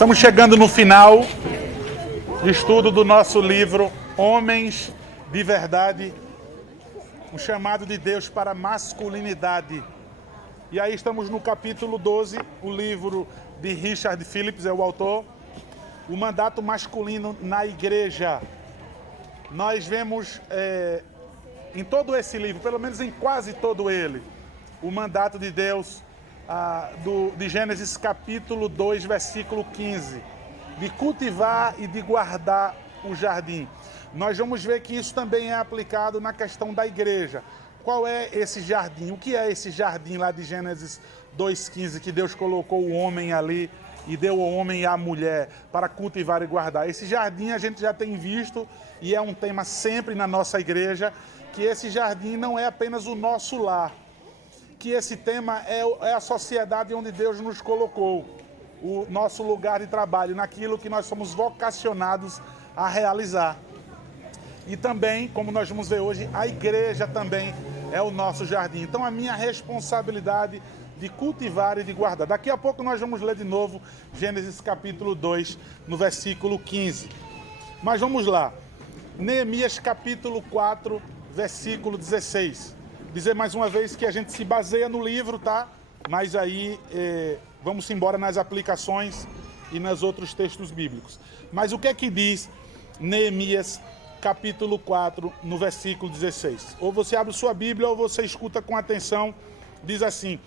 Estamos chegando no final de estudo do nosso livro Homens de Verdade, um chamado de Deus para a masculinidade. E aí estamos no capítulo 12, o livro de Richard Phillips, é o autor, o mandato masculino na igreja. Nós vemos em todo esse livro, pelo menos em quase todo ele, o mandato de Deus de Gênesis capítulo 2, versículo 15, de cultivar e de guardar o jardim. Nós vamos ver que isso também é aplicado na questão da igreja. Qual é esse jardim? O que é esse jardim lá de Gênesis 2,15, que Deus colocou o homem ali e deu ao homem e à mulher para cultivar e guardar? Esse jardim a gente já tem visto e é um tema sempre na nossa igreja, que esse jardim não é apenas o nosso lar, que esse tema é a sociedade onde Deus nos colocou, o nosso lugar de trabalho, naquilo que nós somos vocacionados a realizar. E também, como nós vamos ver hoje, a igreja também é o nosso jardim. Então a minha responsabilidade de cultivar e de guardar. Daqui a pouco nós vamos ler de novo Gênesis capítulo 2, no versículo 15. Mas vamos lá. Neemias capítulo 4, versículo 16. Dizer mais uma vez que a gente se baseia no livro, tá? Mas aí vamos embora nas aplicações e nos outros textos bíblicos. Mas o que é que diz Neemias capítulo 4, no versículo 16? Ou você abre sua Bíblia ou você escuta com atenção. Diz assim: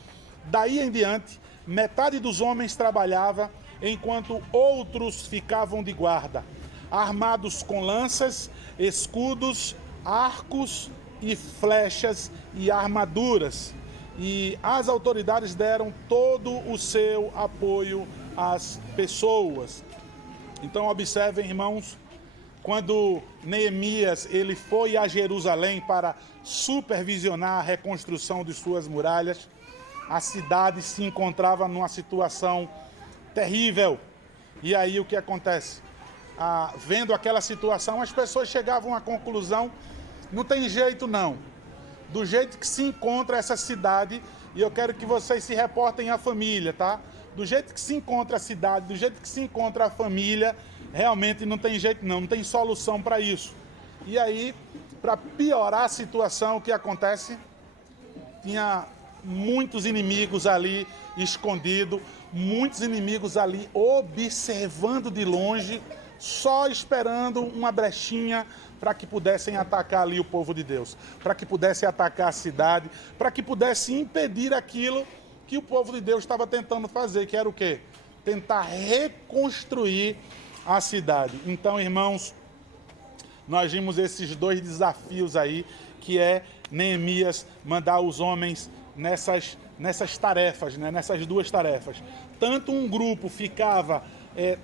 daí em diante, metade dos homens trabalhava, enquanto outros ficavam de guarda, armados com lanças, escudos, arcos e flechas e armaduras. E as autoridades deram todo o seu apoio às pessoas. Então observem, irmãos, quando Neemias ele foi a Jerusalém para supervisionar a reconstrução de suas muralhas, a cidade se encontrava numa situação terrível. E aí o que acontece? Vendo aquela situação, as pessoas chegavam à conclusão: não tem jeito não. Do jeito que se encontra essa cidade, e eu quero que vocês se reportem à família, tá? Do jeito que se encontra a cidade, do jeito que se encontra a família, realmente não tem jeito não tem solução para isso. E aí, para piorar a situação, o que acontece? Tinha muitos inimigos ali escondidos, muitos inimigos ali observando de longe, só esperando uma brechinha para que pudessem atacar ali o povo de Deus, para que pudessem atacar a cidade, para que pudessem impedir aquilo que o povo de Deus estava tentando fazer, que era o quê? Tentar reconstruir a cidade. Então, irmãos, nós vimos esses dois desafios aí, que é Neemias mandar os homens nessas tarefas, né? Nessas duas tarefas. Tanto um grupo ficava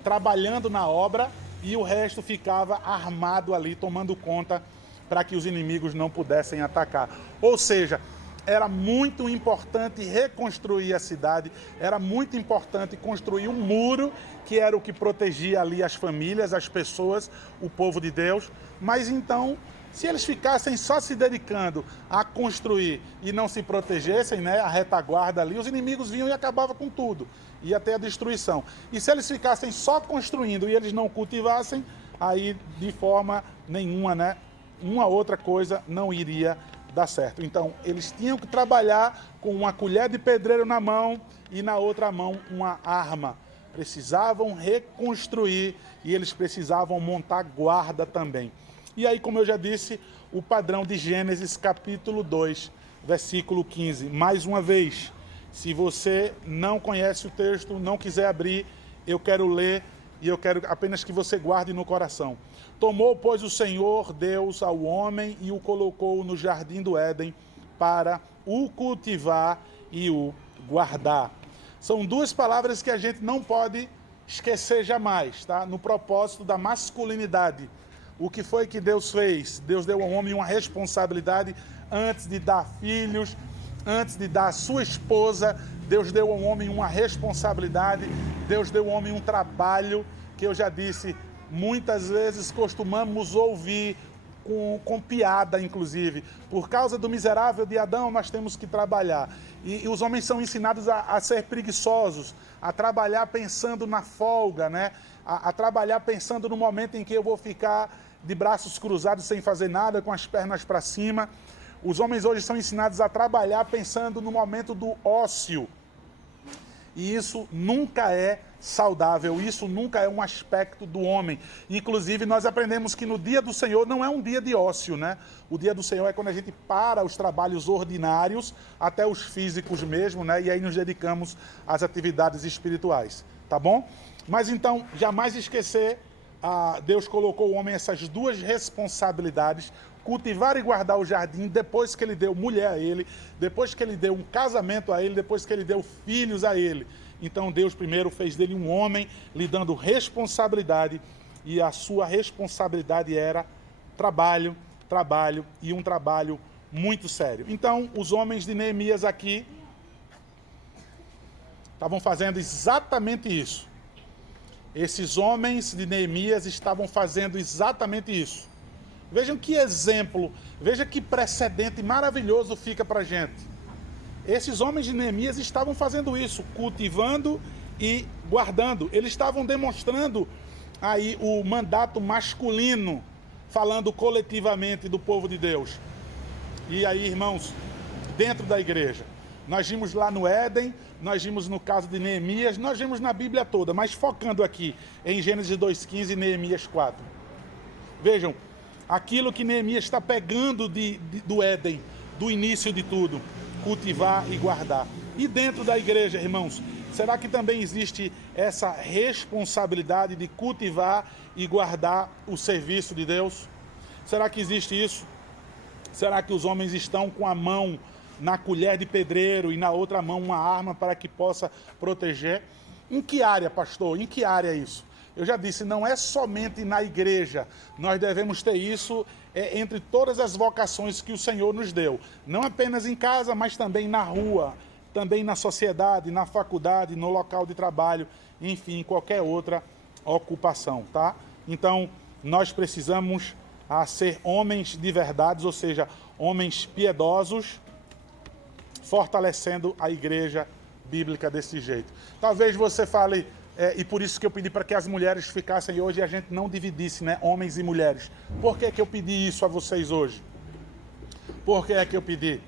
trabalhando na obra, e o resto ficava armado ali, tomando conta para que os inimigos não pudessem atacar. Ou seja, era muito importante reconstruir a cidade, era muito importante construir um muro, que era o que protegia ali as famílias, as pessoas, o povo de Deus. Mas então, se eles ficassem só se dedicando a construir e não se protegessem, né, a retaguarda ali, os inimigos vinham e acabavam com tudo. Ia ter a destruição. E se eles ficassem só construindo e eles não cultivassem, aí de forma nenhuma, né, uma outra coisa não iria dar certo. Então, eles tinham que trabalhar com uma colher de pedreiro na mão e na outra mão uma arma. Precisavam reconstruir e eles precisavam montar guarda também. E aí, como eu já disse, o padrão de Gênesis capítulo 2, versículo 15. Mais uma vez, se você não conhece o texto, não quiser abrir, eu quero ler e eu quero apenas que você guarde no coração. Tomou, pois, o Senhor Deus ao homem e o colocou no jardim do Éden para o cultivar e o guardar. São duas palavras que a gente não pode esquecer jamais, tá? No propósito da masculinidade. O que foi que Deus fez? Deus deu ao homem uma responsabilidade antes de dar filhos, antes de dar a sua esposa. Deus deu ao homem uma responsabilidade, Deus deu ao homem um trabalho, que eu já disse, muitas vezes costumamos ouvir com piada, inclusive. Por causa do miserável de Adão, nós temos que trabalhar. E os homens são ensinados a ser preguiçosos, a trabalhar pensando na folga, né? A trabalhar pensando no momento em que eu vou ficar de braços cruzados sem fazer nada, com as pernas para cima. Os homens hoje são ensinados a trabalhar pensando no momento do ócio. E isso nunca é saudável, isso nunca é um aspecto do homem. Inclusive, nós aprendemos que no dia do Senhor não é um dia de ócio, né? O dia do Senhor é quando a gente para os trabalhos ordinários, até os físicos mesmo, né? E aí nos dedicamos às atividades espirituais, tá bom? Mas então, jamais esquecer, Deus colocou o homem essas duas responsabilidades: cultivar e guardar o jardim, depois que ele deu mulher a ele, depois que ele deu um casamento a ele, depois que ele deu filhos a ele. Então Deus primeiro fez dele um homem, lhe dando responsabilidade, e a sua responsabilidade era trabalho, trabalho, e um trabalho muito sério. Então os homens de Neemias aqui estavam fazendo exatamente isso. Esses homens de Neemias estavam fazendo exatamente isso. Vejam que exemplo, veja que precedente maravilhoso fica para a gente. Esses homens de Neemias estavam fazendo isso, cultivando e guardando. Eles estavam demonstrando aí o mandato masculino, falando coletivamente do povo de Deus. E aí, irmãos, dentro da igreja, nós vimos lá no Éden, nós vimos no caso de Neemias, nós vimos na Bíblia toda, mas focando aqui em Gênesis 2,15 e Neemias 4. Vejam, aquilo que Neemias está pegando do Éden, do início de tudo, cultivar e guardar. E dentro da igreja, irmãos, será que também existe essa responsabilidade de cultivar e guardar o serviço de Deus? Será que existe isso? Será que os homens estão com a mão na colher de pedreiro e na outra mão uma arma para que possa proteger? Em que área, pastor? Em que área é isso? Eu já disse, não é somente na igreja. Nós devemos ter isso entre todas as vocações que o Senhor nos deu. Não apenas em casa, mas também na rua, também na sociedade, na faculdade, no local de trabalho, enfim, qualquer outra ocupação, tá? Então, nós precisamos ser homens de verdade, ou seja, homens piedosos, fortalecendo a igreja bíblica desse jeito. Talvez você fale, e por isso que eu pedi para que as mulheres ficassem hoje e a gente não dividisse, né, homens e mulheres. Por que que eu pedi isso a vocês hoje? Por que é que eu pedi?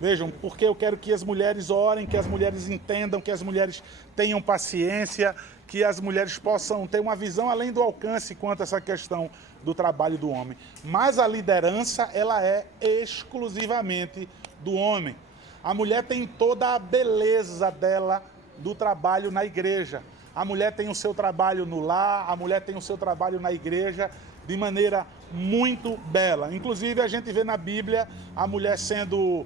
Vejam, porque eu quero que as mulheres orem, que as mulheres entendam, que as mulheres tenham paciência, que as mulheres possam ter uma visão além do alcance quanto a essa questão do trabalho do homem. Mas a liderança, ela é exclusivamente do homem. A mulher tem toda a beleza dela do trabalho na igreja. A mulher tem o seu trabalho no lar, a mulher tem o seu trabalho na igreja de maneira muito bela. Inclusive, a gente vê na Bíblia a mulher sendo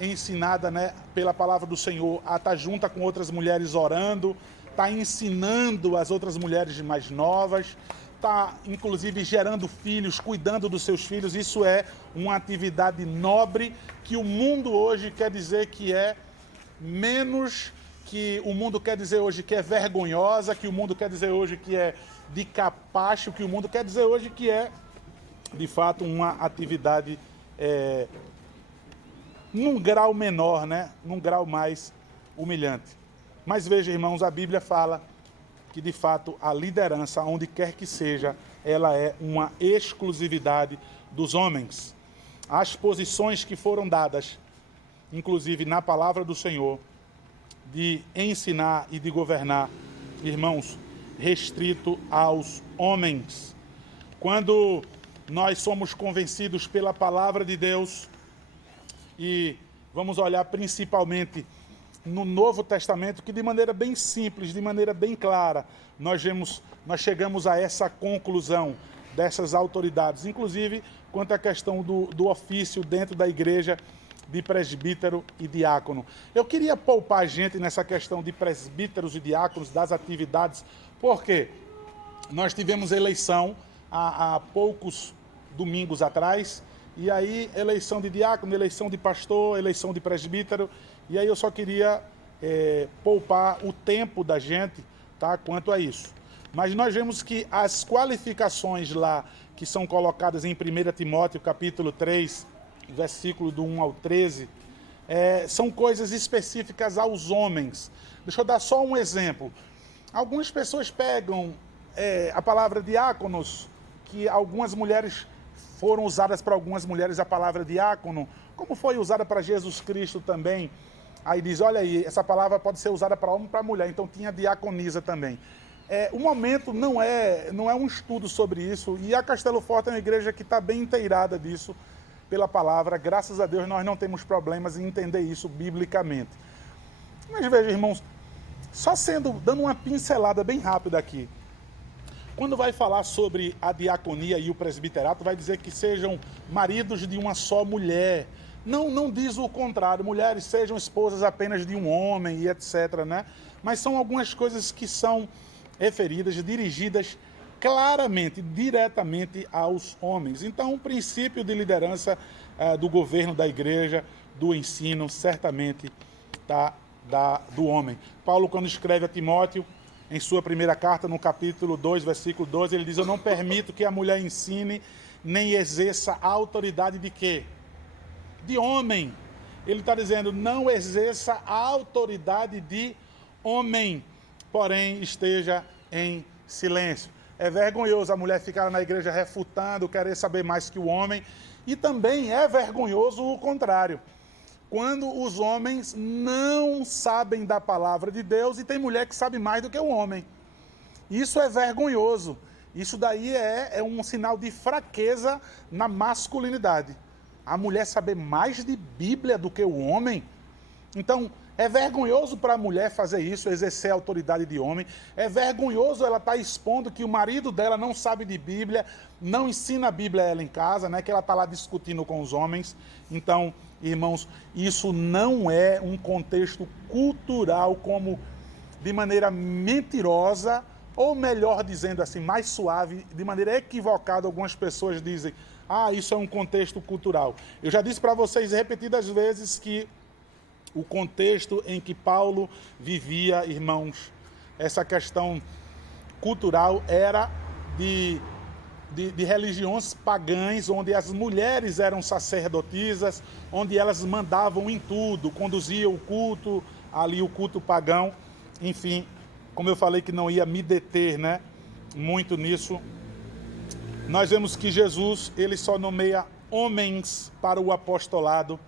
ensinada, né, pela palavra do Senhor a estar junta com outras mulheres orando, está ensinando as outras mulheres mais novas, está, inclusive, gerando filhos, cuidando dos seus filhos. Isso é uma atividade nobre que o mundo hoje quer dizer que é menos, que o mundo quer dizer hoje que é vergonhosa, que o mundo quer dizer hoje que é de capacho, que o mundo quer dizer hoje que é, de fato, uma atividade num grau menor, né? Num grau mais humilhante. Mas veja, irmãos, a Bíblia fala que, de fato, a liderança, onde quer que seja, ela é uma exclusividade dos homens. As posições que foram dadas, inclusive na palavra do Senhor, de ensinar e de governar, irmãos, restrito aos homens. Quando nós somos convencidos pela palavra de Deus, e vamos olhar principalmente no Novo Testamento, que de maneira bem simples, de maneira bem clara, nós chegamos a essa conclusão dessas autoridades, inclusive quanto à questão do ofício dentro da igreja de presbítero e diácono. Eu queria poupar a gente nessa questão de presbíteros e diáconos, das atividades, porque nós tivemos eleição há poucos domingos atrás, e aí eleição de diácono, eleição de pastor, eleição de presbítero, e aí eu só queria poupar o tempo da gente, tá, quanto a isso. Mas nós vemos que as qualificações lá que são colocadas em 1 Timóteo capítulo 3, versículo do 1 ao 13, são coisas específicas aos homens. Deixa eu dar só um exemplo. Algumas pessoas pegam a palavra diáconos, que algumas mulheres foram usadas para algumas mulheres a palavra diácono, como foi usada para Jesus Cristo também. Aí diz, olha aí, essa palavra pode ser usada para homem e para mulher, então tinha diaconisa também. O momento não é um estudo sobre isso, e a Castelo Forte é uma igreja que está bem inteirada disso pela palavra. Graças a Deus nós não temos problemas em entender isso biblicamente. Mas veja, irmãos, dando uma pincelada bem rápida aqui. Quando vai falar sobre a diaconia e o presbiterato, vai dizer que sejam maridos de uma só mulher. Não diz o contrário, mulheres sejam esposas apenas de um homem e etc, né? Mas são algumas coisas que são referidas, dirigidas claramente, diretamente aos homens. Então, o princípio de liderança do governo da igreja, do ensino, certamente do homem. Paulo, quando escreve a Timóteo, em sua primeira carta, no capítulo 2, versículo 12, ele diz, eu não permito que a mulher ensine, nem exerça a autoridade de quê? De homem. Ele está dizendo, não exerça a autoridade de homem, porém esteja em silêncio. É vergonhoso a mulher ficar na igreja refutando, querer saber mais que o homem, e também é vergonhoso o contrário. Quando os homens não sabem da palavra de Deus e tem mulher que sabe mais do que o homem. Isso é vergonhoso. Isso daí é um sinal de fraqueza na masculinidade. A mulher saber mais de Bíblia do que o homem. Então, é vergonhoso para a mulher fazer isso, exercer a autoridade de homem. É vergonhoso ela estar expondo que o marido dela não sabe de Bíblia, não ensina a Bíblia a ela em casa, né? Que ela está lá discutindo com os homens. Então, irmãos, isso não é um contexto cultural como de maneira mentirosa, ou melhor dizendo assim, mais suave, de maneira equivocada, algumas pessoas dizem, isso é um contexto cultural. Eu já disse para vocês repetidas vezes que o contexto em que Paulo vivia, irmãos, essa questão cultural era de religiões pagãs, onde as mulheres eram sacerdotisas, onde elas mandavam em tudo, conduziam o culto, ali o culto pagão. Enfim, como eu falei que não ia me deter, né, muito nisso, nós vemos que Jesus, ele só nomeia homens para o apostolado,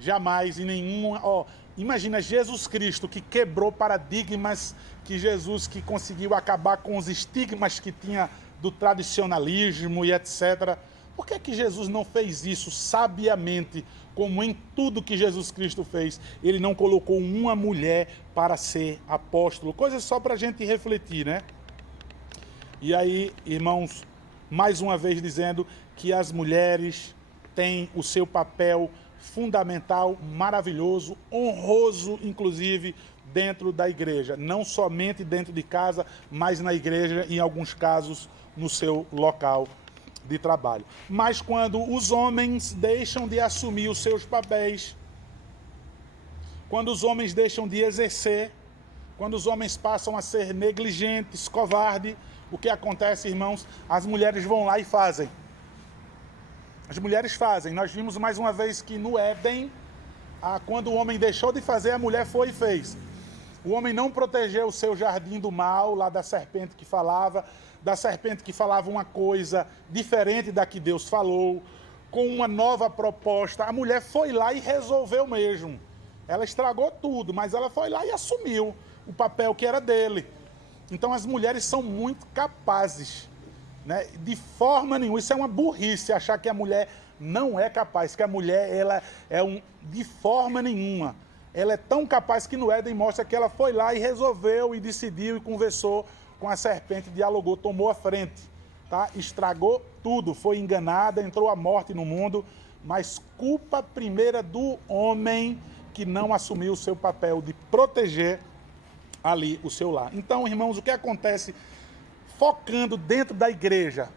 jamais em nenhuma... Imagina Jesus Cristo que quebrou paradigmas, que conseguiu acabar com os estigmas que tinha do tradicionalismo e etc. Por que Jesus não fez isso sabiamente, como em tudo que Jesus Cristo fez? Ele não colocou uma mulher para ser apóstolo. Coisa só para a gente refletir, né? E aí, irmãos, mais uma vez dizendo que as mulheres têm o seu papel fundamental, maravilhoso, honroso, inclusive, dentro da igreja. Não somente dentro de casa, mas na igreja e, em alguns casos, no seu local de trabalho. Mas quando os homens deixam de assumir os seus papéis, quando os homens deixam de exercer, quando os homens passam a ser negligentes, covardes, o que acontece, irmãos? As mulheres vão lá e fazem. As mulheres fazem. Nós vimos mais uma vez que no Éden, quando o homem deixou de fazer, a mulher foi e fez. O homem não protegeu o seu jardim do mal, lá da serpente que falava uma coisa diferente da que Deus falou, com uma nova proposta. A mulher foi lá e resolveu mesmo. Ela estragou tudo, mas ela foi lá e assumiu o papel que era dele. Então as mulheres são muito capazes, né? De forma nenhuma, isso é uma burrice, achar que a mulher não é capaz, que a mulher ela de forma nenhuma. Ela é tão capaz que no Éden mostra que ela foi lá e resolveu, e decidiu, e conversou com a serpente, dialogou, tomou a frente, tá? Estragou tudo, foi enganada, entrou a morte no mundo, mas culpa primeira do homem que não assumiu o seu papel de proteger ali o seu lar. Então, irmãos, o que acontece focando dentro da igreja?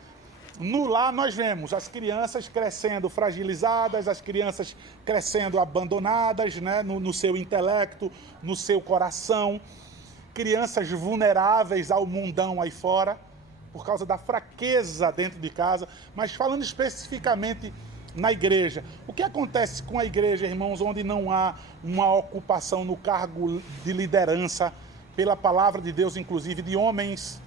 No lar nós vemos as crianças crescendo fragilizadas, as crianças crescendo abandonadas, né, no seu intelecto, no seu coração. crianças vulneráveis ao mundão aí fora, por causa da fraqueza dentro de casa, mas falando especificamente na igreja. O que acontece com a igreja, irmãos, onde não há uma ocupação no cargo de liderança, pela palavra de Deus, inclusive, de homens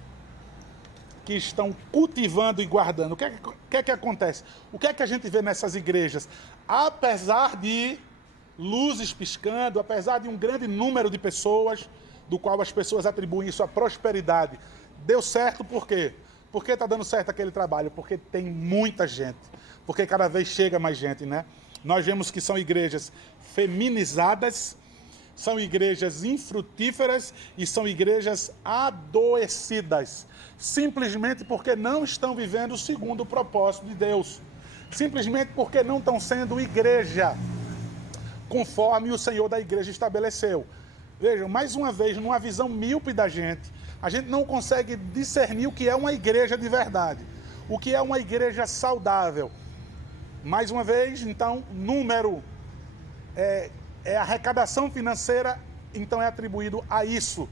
que estão cultivando e guardando? O que é que acontece? O que é que a gente vê nessas igrejas? Apesar de luzes piscando, apesar de um grande número de pessoas, do qual as pessoas atribuem isso à prosperidade, deu certo por quê? Por que está dando certo aquele trabalho? Porque tem muita gente. Porque cada vez chega mais gente, né? Nós vemos que são igrejas feminizadas, são igrejas infrutíferas e são igrejas adoecidas. Simplesmente porque não estão vivendo segundo o propósito de Deus. Simplesmente porque não estão sendo igreja, conforme o Senhor da igreja estabeleceu. Vejam, mais uma vez, numa visão míope da gente, a gente não consegue discernir o que é uma igreja de verdade, o que é uma igreja saudável. Mais uma vez, então, número é arrecadação financeira, então é atribuído a isso,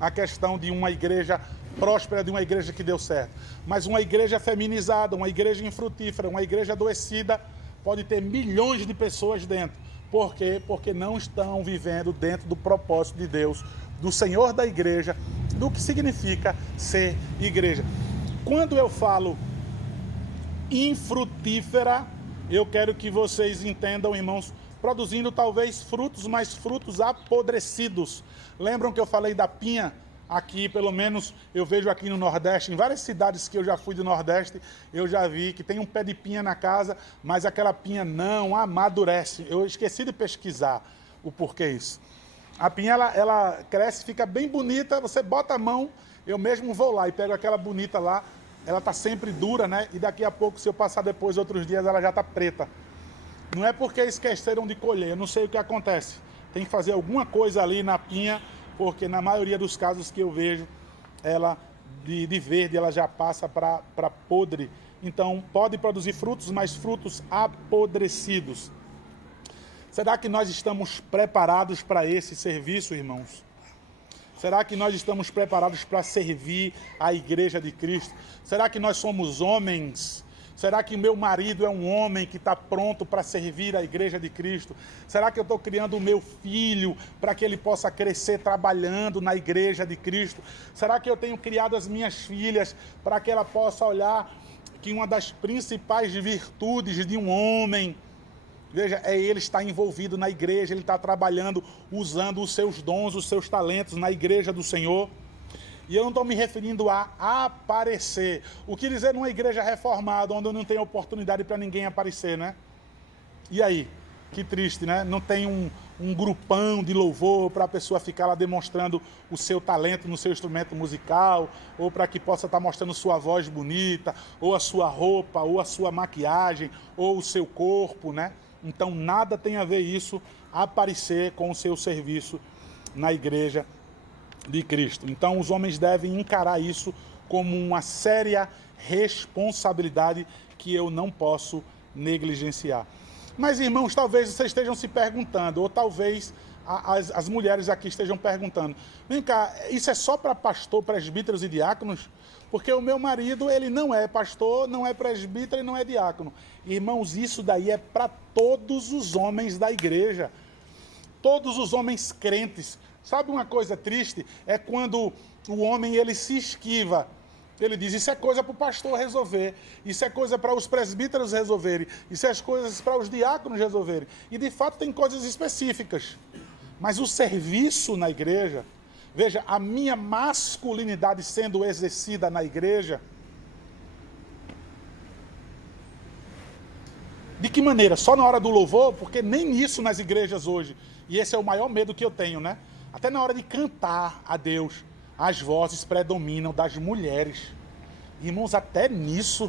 a questão de uma igreja próspera, de uma igreja que deu certo. Mas uma igreja feminizada, uma igreja infrutífera, uma igreja adoecida, pode ter milhões de pessoas dentro. Por quê? Porque não estão vivendo dentro do propósito de Deus, do Senhor da igreja, do que significa ser igreja. Quando eu falo infrutífera, eu quero que vocês entendam, irmãos, produzindo talvez frutos, mas frutos apodrecidos. Lembram que eu falei da pinha? Aqui, pelo menos, eu vejo aqui no Nordeste, em várias cidades que eu já fui do Nordeste, eu já vi que tem um pé de pinha na casa, mas aquela pinha não amadurece. Eu esqueci de pesquisar o porquê isso. A pinha, ela cresce, fica bem bonita, você bota a mão, eu mesmo vou lá e pego aquela bonita lá, ela está sempre dura, né? E daqui a pouco, se eu passar depois outros dias, ela já está preta. Não é porque esqueceram de colher, eu não sei o que acontece. Tem que fazer alguma coisa ali na pinha, porque na maioria dos casos que eu vejo, ela de verde, ela já passa para podre. Então, pode produzir frutos, mas frutos apodrecidos. Será que nós estamos preparados para esse serviço, irmãos? Será que nós estamos preparados para servir a igreja de Cristo? Será que nós somos homens? Será que meu marido é um homem que está pronto para servir a igreja de Cristo? Será que eu estou criando o meu filho para que ele possa crescer trabalhando na igreja de Cristo? Será que eu tenho criado as minhas filhas para que ela possa olhar que uma das principais virtudes de um homem, veja, é ele estar envolvido na igreja, ele está trabalhando, usando os seus dons, os seus talentos na igreja do Senhor? E eu não estou me referindo a aparecer. O que dizer numa igreja reformada, onde eu não tenho oportunidade para ninguém aparecer, né? E aí? Que triste, né? Não tem um grupão de louvor para a pessoa ficar lá demonstrando o seu talento no seu instrumento musical, ou para que possa estar mostrando sua voz bonita, ou a sua roupa, ou a sua maquiagem, ou o seu corpo, né? Então, nada tem a ver isso, aparecer com o seu serviço na igreja de Cristo. Então, os homens devem encarar isso como uma séria responsabilidade que eu não posso negligenciar. Mas, irmãos, talvez vocês estejam se perguntando, ou talvez as mulheres aqui estejam perguntando, vem cá, isso é só para pastor, presbíteros e diáconos? Porque o meu marido, ele não é pastor, não é presbítero e não é diácono. Irmãos, isso daí é para todos os homens da igreja, todos os homens crentes. Sabe uma coisa triste? É quando o homem ele se esquiva. Ele diz, isso é coisa para o pastor resolver, isso é coisa para os presbíteros resolverem, isso é coisas para os diáconos resolverem. E de fato tem coisas específicas. Mas o serviço na igreja, veja, a minha masculinidade sendo exercida na igreja, de que maneira? Só na hora do louvor? Porque nem isso nas igrejas hoje. E esse é o maior medo que eu tenho, né? Até na hora de cantar a Deus, as vozes predominam das mulheres. Irmãos, até nisso,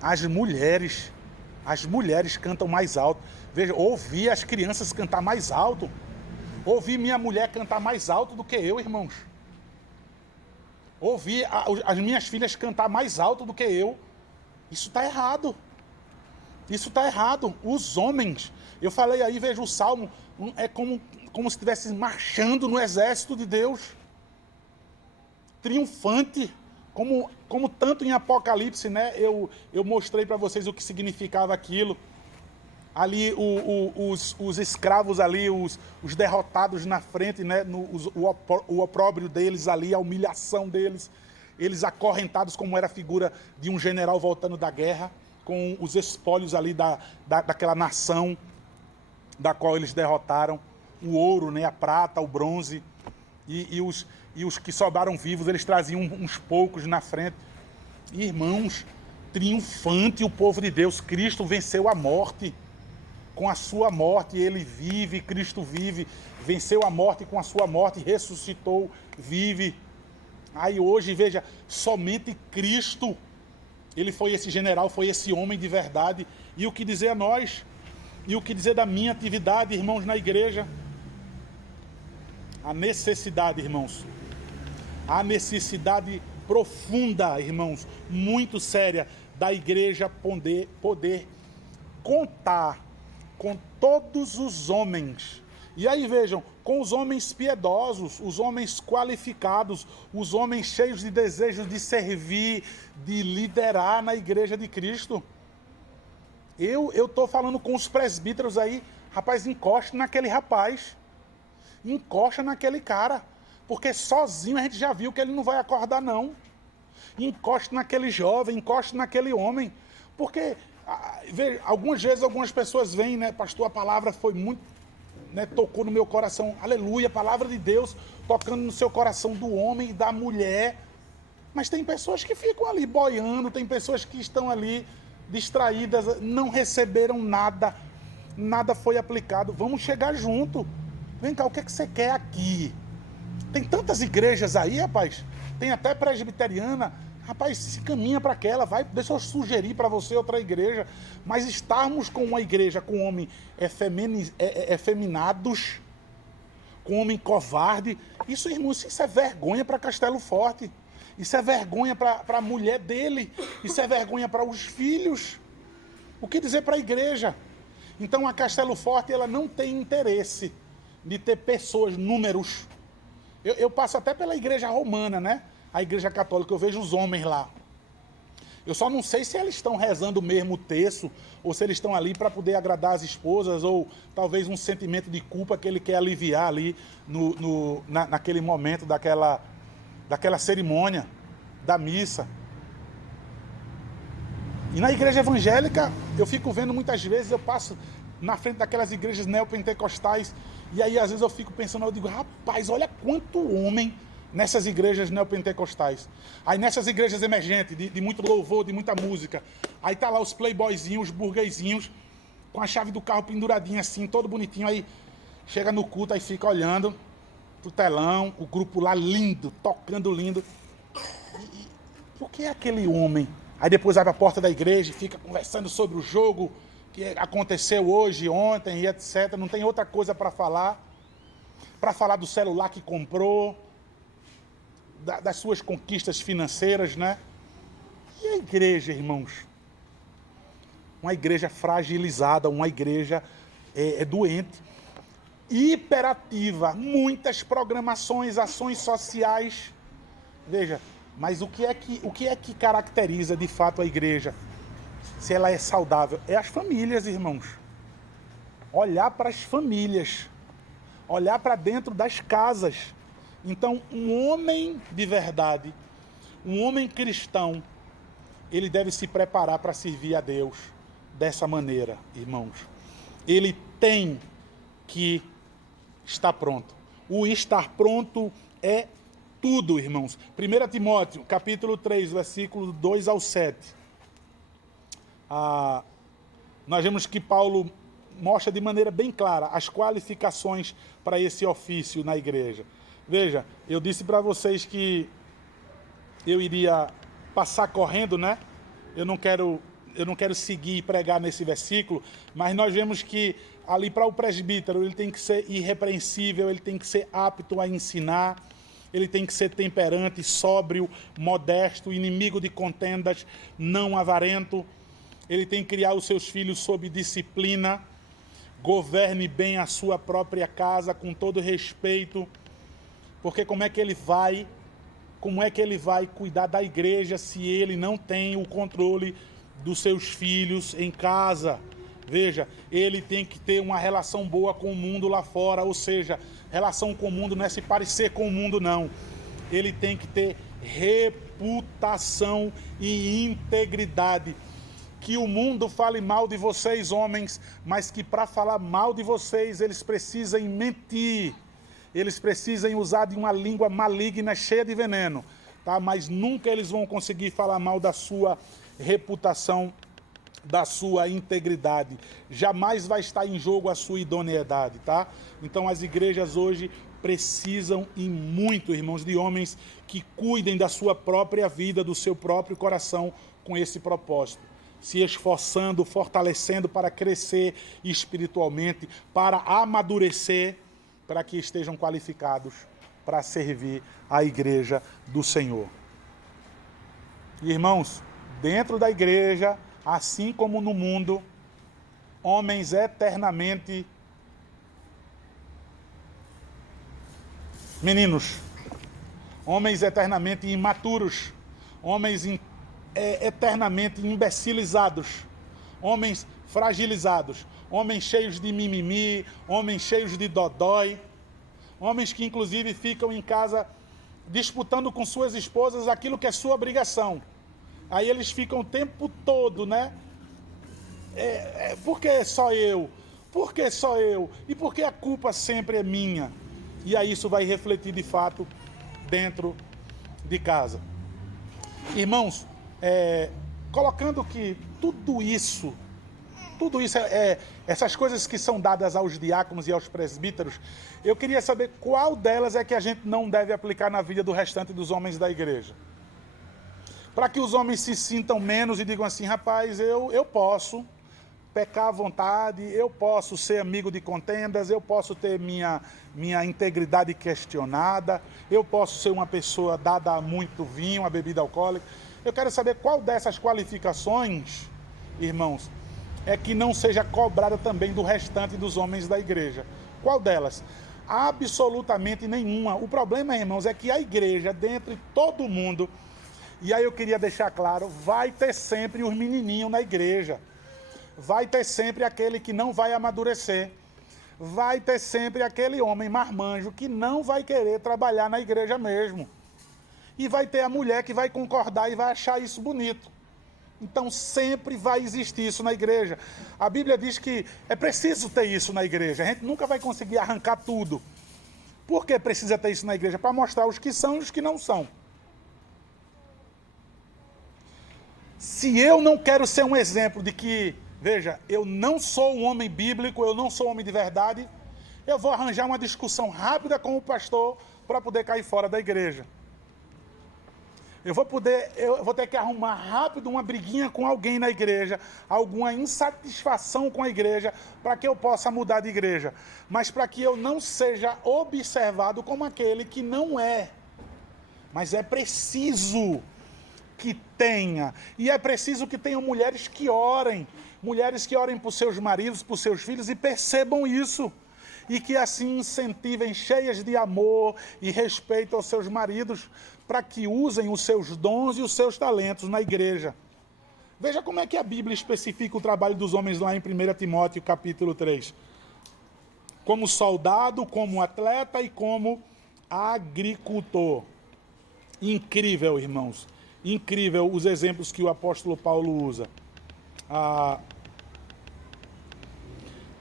as mulheres cantam mais alto. Veja, ouvi as crianças cantar mais alto. Ouvi minha mulher cantar mais alto do que eu, irmãos. Ouvi as minhas filhas cantar mais alto do que eu. Isso está errado. Isso está errado. Os homens, eu falei aí, veja, o Salmo é como se estivesse marchando no exército de Deus. triunfante, como tanto em Apocalipse, né? Eu mostrei para vocês o que significava aquilo. Ali os escravos ali, os derrotados na frente, né? O opróbrio deles ali, a humilhação deles, eles acorrentados como era a figura de um general voltando da guerra, com os espólios ali daquela nação da qual eles derrotaram, o ouro, né? A prata, o bronze, e os que sobraram vivos, eles traziam uns poucos na frente. E, irmãos, triunfante o povo de Deus. Cristo venceu a morte. Com a sua morte ele vive, Cristo vive, venceu a morte com a sua morte, ressuscitou, vive. Aí hoje, veja, somente Cristo, ele foi esse general, foi esse homem de verdade. E o que dizer a nós? E o que dizer da minha atividade, irmãos, na igreja? A necessidade, irmãos, a necessidade profunda, irmãos, muito séria, da igreja poder contar com todos os homens. E aí vejam, com os homens piedosos, os homens qualificados, os homens cheios de desejos de servir, de liderar na igreja de Cristo. Eu estou falando com os presbíteros aí, rapaz, encosta naquele rapaz, encosta naquele cara, porque sozinho a gente já viu que ele não vai acordar não. Encosta naquele jovem, encosta naquele homem, porque veja, algumas vezes algumas pessoas vêm, né, pastor, a palavra foi muito, né, tocou no meu coração, aleluia, a palavra de Deus tocando no seu coração do homem e da mulher, mas tem pessoas que ficam ali boiando, tem pessoas que estão ali distraídas, não receberam nada, nada foi aplicado. Vamos chegar junto. Vem cá, o que é que você quer aqui? Tem tantas igrejas aí, rapaz, tem até presbiteriana. Rapaz, se caminha para aquela, vai, deixa eu sugerir para você outra igreja. Mas estarmos com uma igreja com homem efeminados, com homem covarde, isso, irmãos, isso é vergonha para Castelo Forte. Isso é vergonha para a mulher dele. Isso é vergonha para os filhos. O que dizer para a igreja? Então a Castelo Forte, ela não tem interesse de ter pessoas, números. Eu passo até pela igreja romana, né? A igreja católica, eu vejo os homens lá. Eu só não sei se eles estão rezando o mesmo terço, ou se eles estão ali para poder agradar as esposas, ou talvez um sentimento de culpa que ele quer aliviar ali naquele momento daquela cerimônia da missa. E na igreja evangélica, eu fico vendo muitas vezes, eu passo na frente daquelas igrejas neopentecostais, e aí às vezes eu fico pensando, eu digo, rapaz, olha quanto homem nessas igrejas neopentecostais. Aí nessas igrejas emergentes, de muito louvor, de muita música, aí tá lá os playboyzinhos, os burguesinhos, com a chave do carro penduradinha assim, todo bonitinho, aí chega no culto, aí fica olhando pro telão, o grupo lá lindo, tocando lindo. E o que é aquele homem? Aí depois vai para a porta da igreja e fica conversando sobre o jogo que aconteceu hoje, ontem e etc. Não tem outra coisa para falar do celular que comprou, das suas conquistas financeiras, né? E a igreja, irmãos? Uma igreja fragilizada, uma igreja doente, hiperativa, muitas programações, ações sociais. Veja, mas o que é que caracteriza de fato a igreja? Se ela é saudável? É as famílias, irmãos. Olhar para as famílias. Olhar para dentro das casas. Então, um homem de verdade, um homem cristão, ele deve se preparar para servir a Deus dessa maneira, irmãos. Ele tem que estar pronto. O estar pronto é tudo, irmãos. 1 Timóteo, capítulo 3, versículo 2 ao 7. Nós vemos que Paulo mostra de maneira bem clara as qualificações para esse ofício na igreja. Veja, eu disse para vocês que eu iria passar correndo, né? Eu não quero seguir e pregar nesse versículo, mas nós vemos que ali para o presbítero ele tem que ser irrepreensível, ele tem que ser apto a ensinar, ele tem que ser temperante, sóbrio, modesto, inimigo de contendas, não avarento. Ele tem que criar os seus filhos sob disciplina, governe bem a sua própria casa com todo respeito, porque como é que ele vai como é que ele vai cuidar da igreja se ele não tem o controle dos seus filhos em casa? Veja, ele tem que ter uma relação boa com o mundo lá fora, ou seja, relação com o mundo não é se parecer com o mundo, não. Ele tem que ter reputação e integridade. Que o mundo fale mal de vocês, homens, mas que para falar mal de vocês, eles precisam mentir. Eles precisam usar de uma língua maligna, cheia de veneno, tá? Mas nunca eles vão conseguir falar mal da sua reputação, da sua integridade. Jamais vai estar em jogo a sua idoneidade, tá? Então as igrejas hoje precisam e muito, irmãos, de homens que cuidem da sua própria vida, do seu próprio coração com esse propósito. Se esforçando, fortalecendo para crescer espiritualmente, para amadurecer, para que estejam qualificados para servir a igreja do Senhor. Irmãos, dentro da igreja, assim como no mundo, homens eternamente meninos, homens eternamente imaturos, homens eternamente imbecilizados, homens fragilizados, homens cheios de mimimi, homens cheios de dodói, homens que inclusive ficam em casa disputando com suas esposas aquilo que é sua obrigação. Aí eles ficam o tempo todo, né? Por que só eu? Por que só eu? E por que a culpa sempre é minha? E aí isso vai refletir de fato dentro de casa. Irmãos, colocando que tudo isso, essas coisas que são dadas aos diáconos e aos presbíteros, eu queria saber qual delas é que a gente não deve aplicar na vida do restante dos homens da igreja. Para que os homens se sintam menos e digam assim, rapaz, eu posso pecar à vontade, eu posso ser amigo de contendas, eu posso ter minha integridade questionada, eu posso ser uma pessoa dada a muito vinho, a bebida alcoólica. Eu quero saber qual dessas qualificações, irmãos, é que não seja cobrada também do restante dos homens da igreja. Qual delas? Absolutamente nenhuma. O problema, irmãos, é que a igreja, dentre todo mundo, e aí eu queria deixar claro, vai ter sempre os menininhos na igreja. Vai ter sempre aquele que não vai amadurecer. Vai ter sempre aquele homem marmanjo que não vai querer trabalhar na igreja mesmo. E vai ter a mulher que vai concordar e vai achar isso bonito. Então sempre vai existir isso na igreja. A Bíblia diz que é preciso ter isso na igreja. A gente nunca vai conseguir arrancar tudo. Por que precisa ter isso na igreja? Para mostrar os que são e os que não são. Se eu não quero ser um exemplo de que, veja, eu não sou um homem bíblico, eu não sou um homem de verdade, eu vou arranjar uma discussão rápida com o pastor para poder cair fora da igreja. Eu vou ter que arrumar rápido uma briguinha com alguém na igreja, alguma insatisfação com a igreja, para que eu possa mudar de igreja. Mas para que eu não seja observado como aquele que não é. Mas é preciso que tenha. E é preciso que tenham mulheres que orem por seus maridos, por seus filhos e percebam isso. E que assim incentivem, cheias de amor e respeito aos seus maridos, para que usem os seus dons e os seus talentos na igreja. Veja como é que a Bíblia especifica o trabalho dos homens lá em 1 Timóteo capítulo 3. Como soldado, como atleta e como agricultor. Incrível, irmãos. Incrível os exemplos que o apóstolo Paulo usa. A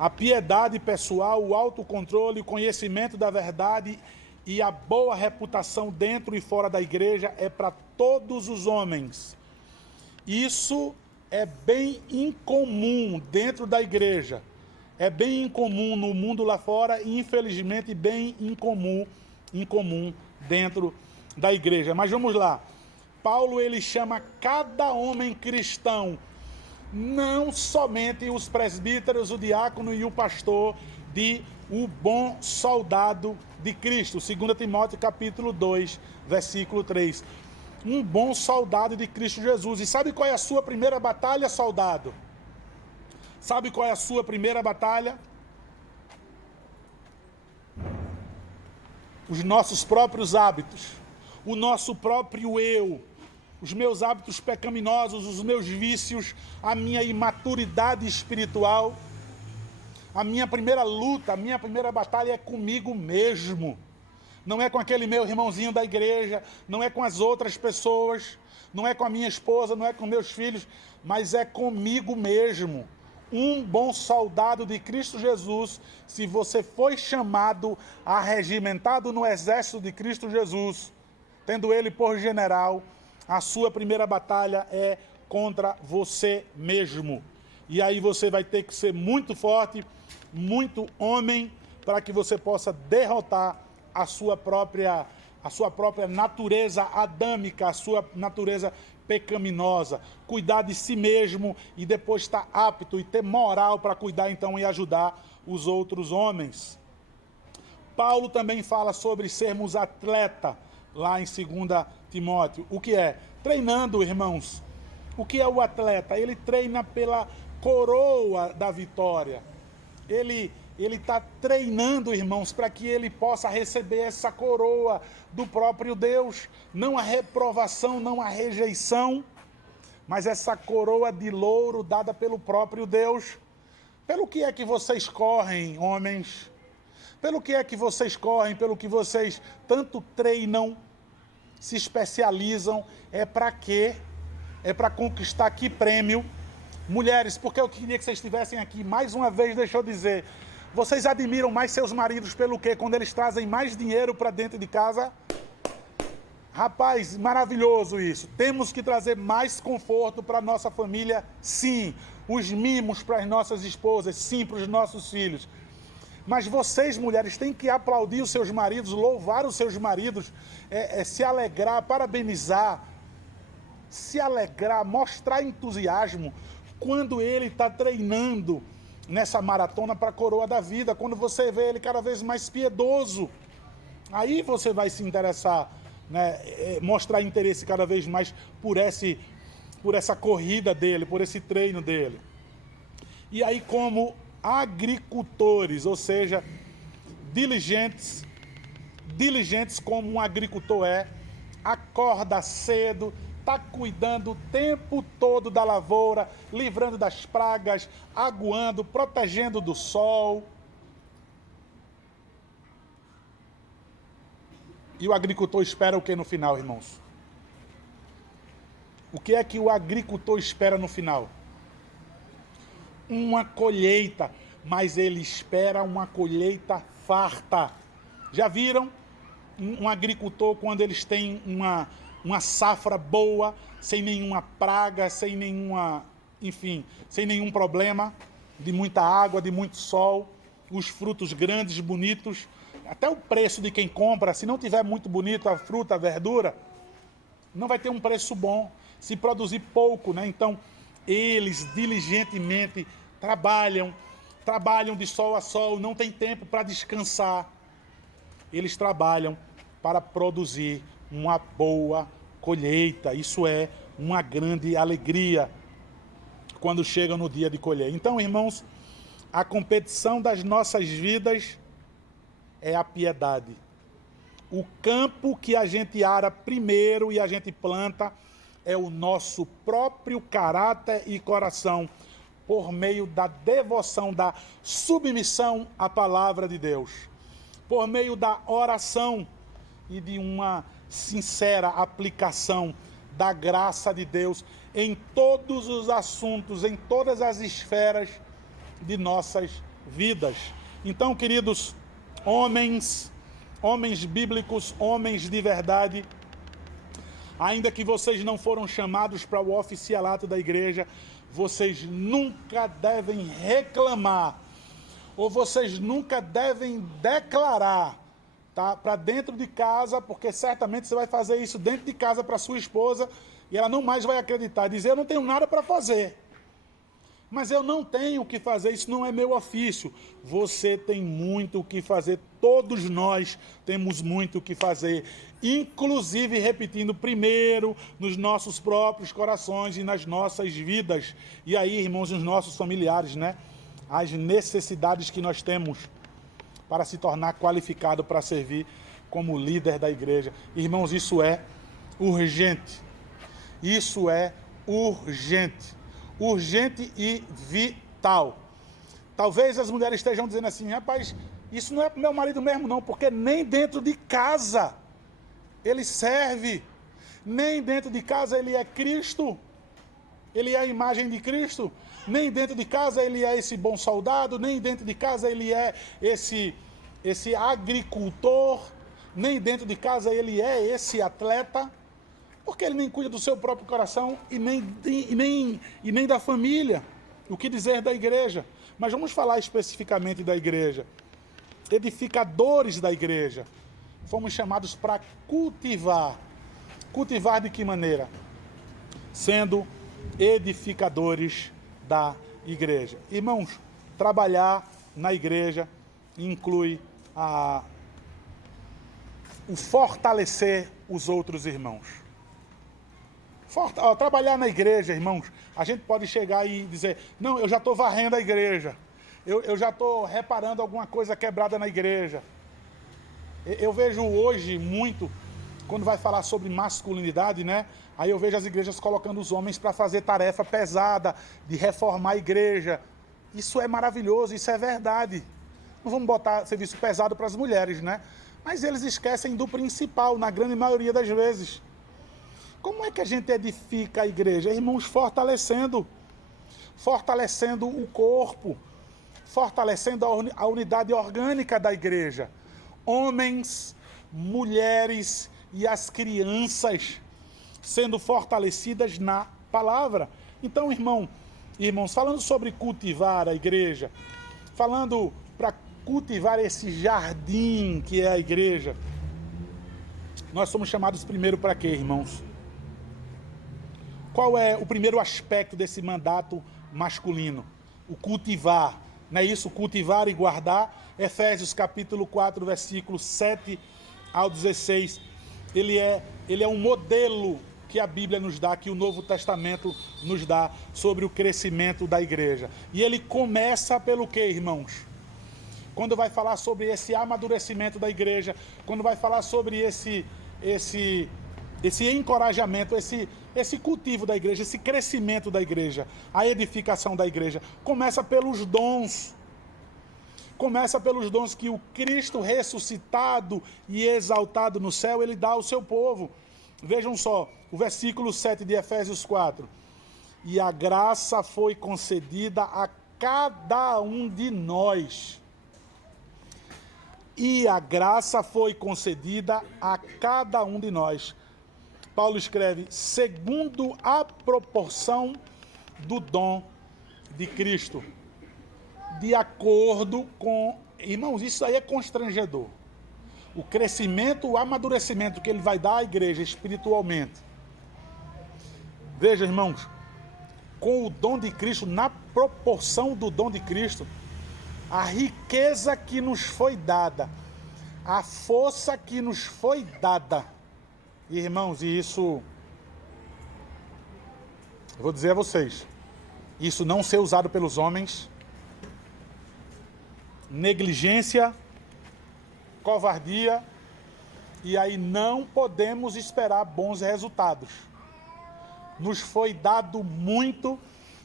piedade pessoal, o autocontrole, o conhecimento da verdade e a boa reputação dentro e fora da igreja é para todos os homens. Isso é bem incomum dentro da igreja. É bem incomum no mundo lá fora e, infelizmente, bem incomum dentro da igreja. Mas vamos lá. Paulo, ele chama cada homem cristão, não somente os presbíteros, o diácono e o pastor, de o bom soldado de Cristo. 2 Timóteo capítulo 2, versículo 3. Um bom soldado de Cristo Jesus. E sabe qual é a sua primeira batalha, soldado? Sabe qual é a sua primeira batalha? Os nossos próprios hábitos. o nosso próprio eu, os meus hábitos pecaminosos, os meus vícios, a minha imaturidade espiritual. A minha primeira luta, a minha primeira batalha é comigo mesmo. Não é com aquele meu irmãozinho da igreja, não é com as outras pessoas, não é com a minha esposa, não é com meus filhos, mas é comigo mesmo. Um bom soldado de Cristo Jesus, se você foi chamado, arregimentado no exército de Cristo Jesus, tendo ele por general, a sua primeira batalha é contra você mesmo. E aí você vai ter que ser muito forte, muito homem, para que você possa derrotar a sua própria natureza adâmica, a sua natureza pecaminosa. Cuidar de si mesmo e depois estar apto e ter moral para cuidar então e ajudar os outros homens. Paulo também fala sobre sermos atleta, lá em 2 Timóteo. O que é? Treinando, irmãos. O que é o atleta? Ele treina pela coroa da vitória. Ele está treinando, irmãos, para que ele possa receber essa coroa do próprio Deus. Não a reprovação, não a rejeição, mas essa coroa de louro dada pelo próprio Deus. Pelo que é que vocês correm, homens? Pelo que é que vocês correm? Pelo que vocês tanto treinam, se especializam? É para quê? É para conquistar que prêmio? Mulheres, porque eu queria que vocês estivessem aqui. Mais uma vez, deixa eu dizer, vocês admiram mais seus maridos pelo quê? Quando eles trazem mais dinheiro para dentro de casa? Rapaz, maravilhoso isso. Temos que trazer mais conforto para a nossa família, sim. Os mimos para as nossas esposas, sim, para os nossos filhos. Mas vocês, mulheres, têm que aplaudir os seus maridos, louvar os seus maridos, se alegrar, parabenizar, se alegrar, mostrar entusiasmo quando ele está treinando nessa maratona para a coroa da vida, quando você vê ele cada vez mais piedoso. Aí você vai se interessar, né, mostrar interesse cada vez mais por essa corrida dele, por esse treino dele. E aí, como agricultores, ou seja, diligentes como um agricultor acorda cedo, está cuidando o tempo todo da lavoura, livrando das pragas, aguando, protegendo do sol. E o agricultor espera o que no final, irmãos? O que é que o agricultor espera no final? Uma colheita, mas ele espera uma colheita farta. Já viram um agricultor quando eles têm uma safra boa, sem nenhuma praga, sem nenhum problema, de muita água, de muito sol, os frutos grandes, bonitos, até o preço de quem compra, se não tiver muito bonito a fruta, a verdura, não vai ter um preço bom, se produzir pouco, né? Então, eles diligentemente trabalham de sol a sol, não tem tempo para descansar. Eles trabalham para produzir uma boa colheita. Isso é uma grande alegria quando chegam no dia de colher. Então, irmãos, a competição das nossas vidas é a piedade. O campo que a gente ara primeiro e a gente planta é o nosso próprio caráter e coração, por meio da devoção, da submissão à palavra de Deus, por meio da oração e de uma sincera aplicação da graça de Deus em todos os assuntos, em todas as esferas de nossas vidas. Então, queridos homens bíblicos, homens de verdade, ainda que vocês não foram chamados para o oficialato da igreja, vocês nunca devem reclamar, ou vocês nunca devem declarar, tá, para dentro de casa, porque certamente você vai fazer isso dentro de casa para sua esposa, e ela não mais vai acreditar, dizer: eu não tenho nada para fazer. Mas eu não tenho o que fazer, isso não é meu ofício. Você tem muito o que fazer, todos nós temos muito o que fazer, inclusive, repetindo, primeiro nos nossos próprios corações e nas nossas vidas. E aí, irmãos, nos nossos familiares, né? As necessidades que nós temos para se tornar qualificado para servir como líder da igreja. Irmãos, isso é urgente. Isso é urgente. Urgente e vital. Talvez as mulheres estejam dizendo assim, rapaz, isso não é para meu marido mesmo não, porque nem dentro de casa ele serve, nem dentro de casa ele é Cristo, ele é a imagem de Cristo, nem dentro de casa ele é esse bom soldado, nem dentro de casa ele é esse agricultor, nem dentro de casa ele é esse atleta, porque ele nem cuida do seu próprio coração e nem da família. O que dizer da igreja? Mas vamos falar especificamente da igreja. Edificadores da igreja. Fomos chamados para cultivar. Cultivar de que maneira? Sendo edificadores da igreja. Irmãos, trabalhar na igreja inclui o fortalecer os outros irmãos. Trabalhar na igreja, irmãos, a gente pode chegar e dizer, não, eu já estou varrendo a igreja, eu já estou reparando alguma coisa quebrada na igreja. Eu vejo hoje muito, quando vai falar sobre masculinidade, né? Aí eu vejo as igrejas colocando os homens para fazer tarefa pesada, de reformar a igreja. Isso é maravilhoso, isso é verdade. Não vamos botar serviço pesado para as mulheres, né? Mas eles esquecem do principal, na grande maioria das vezes. Como é que a gente edifica a igreja? Irmãos, fortalecendo o corpo, fortalecendo a unidade orgânica da igreja. Homens, mulheres e as crianças sendo fortalecidas na palavra. Então, irmãos, falando sobre cultivar a igreja, falando para cultivar esse jardim que é a igreja, nós somos chamados primeiro para quê, irmãos? Qual é o primeiro aspecto desse mandato masculino? O cultivar. Não é isso? Cultivar e guardar. Efésios capítulo 4, versículos 7 ao 16. Ele é um modelo que a Bíblia nos dá, que o Novo Testamento nos dá sobre o crescimento da igreja. E ele começa pelo quê, irmãos? Quando vai falar sobre esse amadurecimento da igreja, quando vai falar sobre esse encorajamento, esse cultivo da igreja, esse crescimento da igreja, a edificação da igreja, começa pelos dons. Começa pelos dons que o Cristo ressuscitado e exaltado no céu, ele dá ao seu povo. Vejam só, o versículo 7 de Efésios 4. E a graça foi concedida a cada um de nós. E a graça foi concedida a cada um de nós. Paulo escreve, segundo a proporção do dom de Cristo. De acordo com... Irmãos, isso aí é constrangedor. O crescimento, o amadurecimento que ele vai dar à igreja espiritualmente. Veja, irmãos, com o dom de Cristo, na proporção do dom de Cristo, a riqueza que nos foi dada, a força que nos foi dada. Irmãos, e isso, eu vou dizer a vocês, isso não ser usado pelos homens, negligência, covardia, e aí não podemos esperar bons resultados. Nos foi dado muito,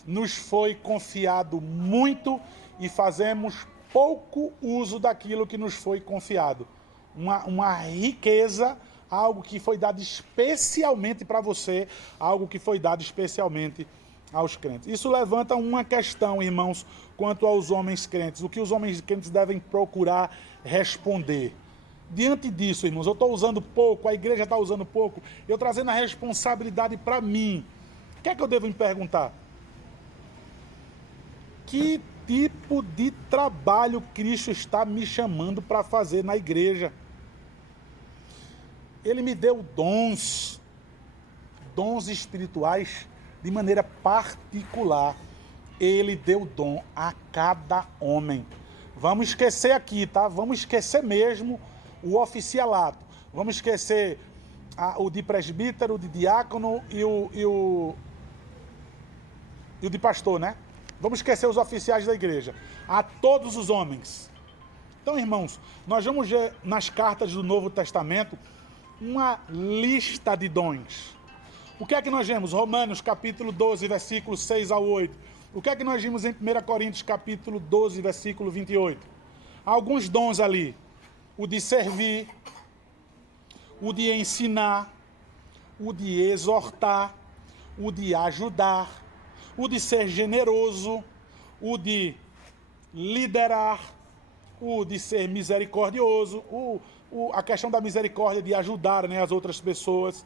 nos foi confiado muito, e fazemos pouco uso daquilo que nos foi confiado. Uma riqueza, algo que foi dado especialmente para você, algo que foi dado especialmente aos crentes. Isso levanta uma questão, irmãos, quanto aos homens crentes. O que os homens crentes devem procurar responder? Diante disso, irmãos, eu estou usando pouco, a igreja está usando pouco, eu trazendo a responsabilidade para mim. O que é que eu devo me perguntar? Que tipo de trabalho Cristo está me chamando para fazer na igreja? Ele me deu dons espirituais de maneira particular. Ele deu dom a cada homem. Vamos esquecer aqui, tá? Vamos esquecer mesmo o oficialato. Vamos esquecer o de presbítero, o de diácono e o de pastor, né? Vamos esquecer os oficiais da igreja. A todos os homens, Então, irmãos, nós vamos ver nas cartas do Novo Testamento uma lista de dons. O que é que nós vemos? Romanos, capítulo 12, versículos 6 ao 8. O que é que nós vimos em 1 Coríntios, capítulo 12, versículo 28? Há alguns dons ali. O de servir, o de ensinar, o de exortar, o de ajudar, o de ser generoso, o de liderar, o de ser misericordioso, a questão da misericórdia de ajudar, né, as outras pessoas,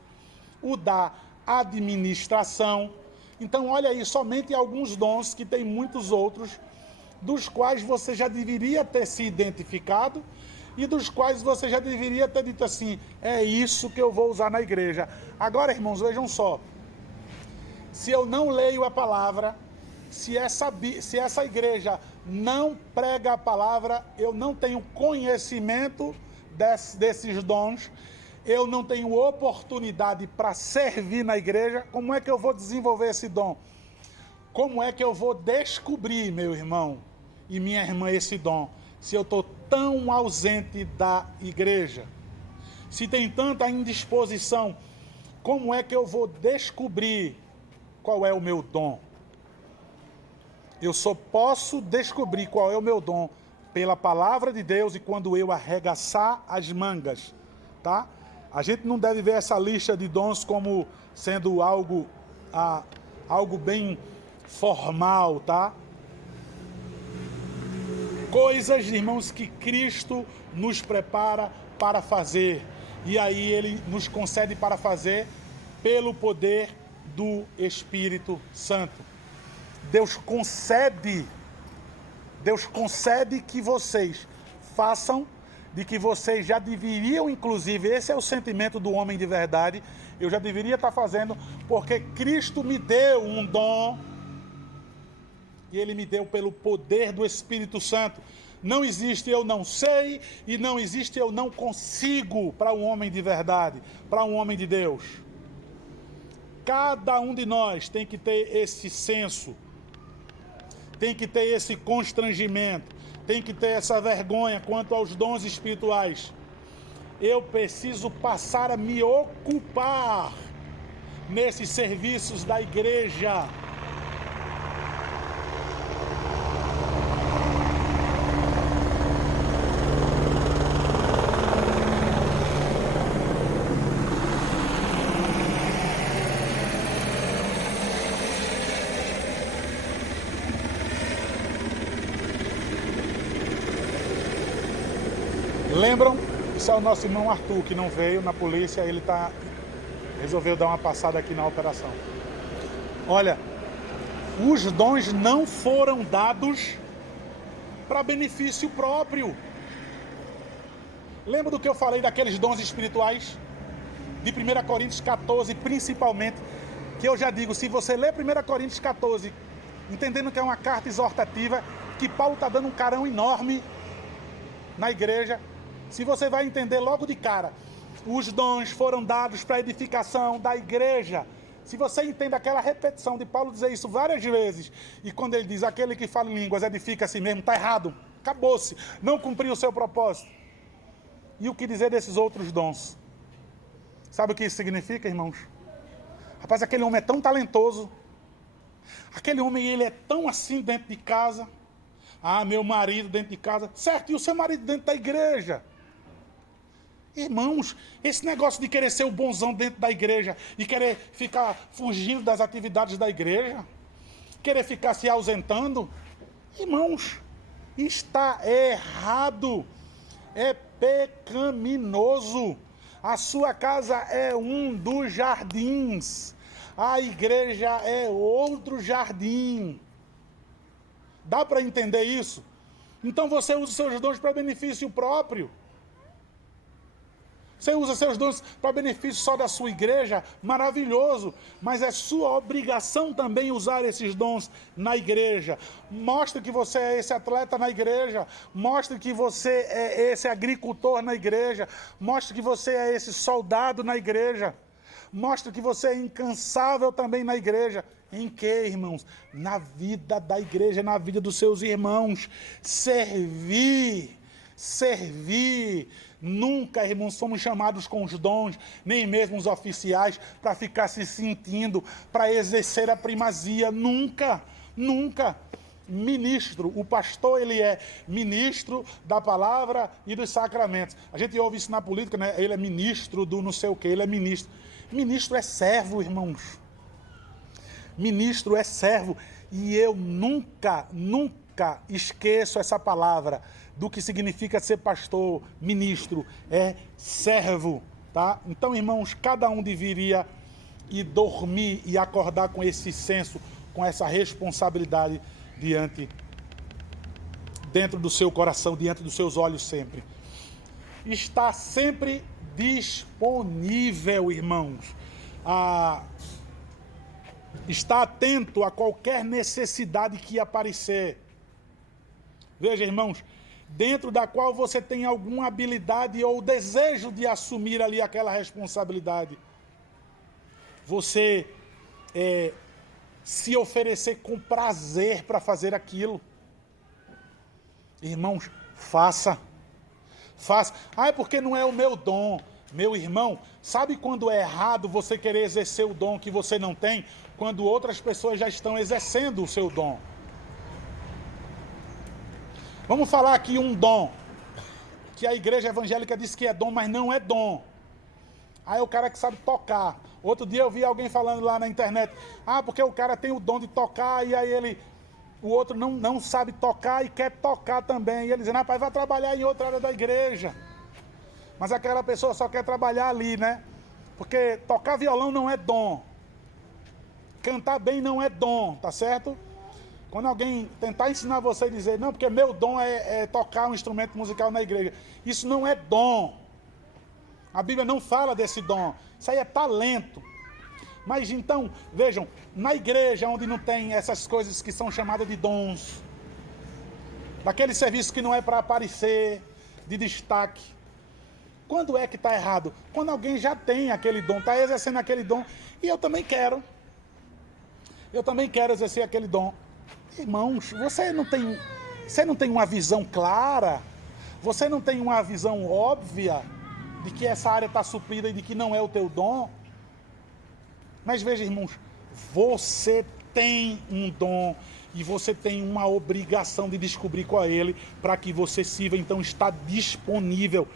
o da administração. Então, olha aí, somente alguns dons, que tem muitos outros, dos quais você já deveria ter se identificado e dos quais você já deveria ter dito assim, é isso que eu vou usar na igreja. Agora, irmãos, vejam só, se eu não leio a palavra, se essa igreja não prega a palavra, eu não tenho conhecimento desses dons, eu não tenho oportunidade para servir na igreja, como é que eu vou desenvolver esse dom? Como é que eu vou descobrir, meu irmão e minha irmã, esse dom, se eu estou tão ausente da igreja? Se tem tanta indisposição, como é que eu vou descobrir qual é o meu dom? Eu só posso descobrir qual é o meu dom pela palavra de Deus e quando eu arregaçar as mangas, tá? A gente não deve ver essa lista de dons como sendo algo bem formal, tá? Coisas, irmãos, que Cristo nos prepara para fazer. E aí Ele nos concede para fazer pelo poder do Espírito Santo. Deus concede que vocês façam, de que vocês já deveriam, inclusive, esse é o sentimento do homem de verdade, eu já deveria estar fazendo, porque Cristo me deu um dom, e Ele me deu pelo poder do Espírito Santo. Não existe eu não sei, e não existe eu não consigo para um homem de verdade, para um homem de Deus. Cada um de nós tem que ter esse senso, tem que ter esse constrangimento, tem que ter essa vergonha quanto aos dons espirituais. Eu preciso passar a me ocupar nesses serviços da igreja. Lembram? Isso é o nosso irmão Arthur, que não veio na polícia, ele resolveu dar uma passada aqui na operação. Olha, os dons não foram dados para benefício próprio. Lembra do que eu falei daqueles dons espirituais? De 1 Coríntios 14, principalmente, que eu já digo, se você ler 1 Coríntios 14, entendendo que é uma carta exortativa, que Paulo está dando um carão enorme na igreja, se você vai entender logo de cara, os dons foram dados para a edificação da igreja. Se você entende aquela repetição de Paulo dizer isso várias vezes, e quando ele diz, aquele que fala em línguas edifica a si mesmo, está errado, acabou-se, não cumpriu o seu propósito. E o que dizer desses outros dons? Sabe o que isso significa, irmãos? Rapaz, aquele homem é tão talentoso, aquele homem ele é tão assim dentro de casa, meu marido dentro de casa, certo, e o seu marido dentro da igreja? Irmãos, esse negócio de querer ser o bonzão dentro da igreja e querer ficar fugindo das atividades da igreja, querer ficar se ausentando, irmãos, está errado, é pecaminoso. A sua casa é um dos jardins, a igreja é outro jardim. Dá para entender isso? Então você usa os seus dons para benefício próprio. Você usa seus dons para benefício só da sua igreja, maravilhoso, mas é sua obrigação também usar esses dons na igreja. Mostre que você é esse atleta na igreja, mostre que você é esse agricultor na igreja, mostre que você é esse soldado na igreja, mostre que você é incansável também na igreja. Em que, irmãos? Na vida da igreja, na vida dos seus irmãos. Servir servir. Nunca, irmãos, somos chamados com os dons, nem mesmo os oficiais, para ficar se sentindo, para exercer a primazia. Nunca, nunca. Ministro, o pastor, ele é ministro da palavra e dos sacramentos. A gente ouve isso na política, né? Ele é ministro do não sei o quê, ele é ministro. Ministro é servo, irmãos. Ministro é servo. E eu nunca esqueço essa palavra do que significa ser pastor, ministro, é servo, tá? Então, irmãos, cada um deveria ir dormir e acordar com esse senso, com essa responsabilidade dentro do seu coração, diante dos seus olhos sempre. Está sempre disponível, irmãos. Está atento a qualquer necessidade que aparecer. Veja, irmãos, dentro da qual você tem alguma habilidade ou desejo de assumir ali aquela responsabilidade. Você se oferecer com prazer para fazer aquilo. Irmãos, faça. É porque não é o meu dom. Meu irmão, sabe quando é errado você querer exercer o dom que você não tem? Quando outras pessoas já estão exercendo o seu dom. Vamos falar aqui um dom, que a igreja evangélica diz que é dom, mas não é dom. Aí é o cara que sabe tocar. Outro dia eu vi alguém falando lá na internet, porque o cara tem o dom de tocar, e aí o outro não sabe tocar e quer tocar também. E ele dizendo, rapaz, vai trabalhar em outra área da igreja. Mas aquela pessoa só quer trabalhar ali, né? Porque tocar violão não é dom. Cantar bem não é dom, tá certo? Quando alguém tentar ensinar você a dizer, não, porque meu dom é tocar um instrumento musical na igreja. Isso não é dom. A Bíblia não fala desse dom. Isso aí é talento. Mas então, vejam, na igreja onde não tem essas coisas que são chamadas de dons, daquele serviço que não é para aparecer, de destaque, quando é que está errado? Quando alguém já tem aquele dom, está exercendo aquele dom, e eu também quero exercer aquele dom. Irmãos, você não tem uma visão clara, você não tem uma visão óbvia de que essa área está suprida e de que não é o teu dom. Mas veja, irmãos, você tem um dom e você tem uma obrigação de descobrir qual é ele, para que você sirva. Então está disponível.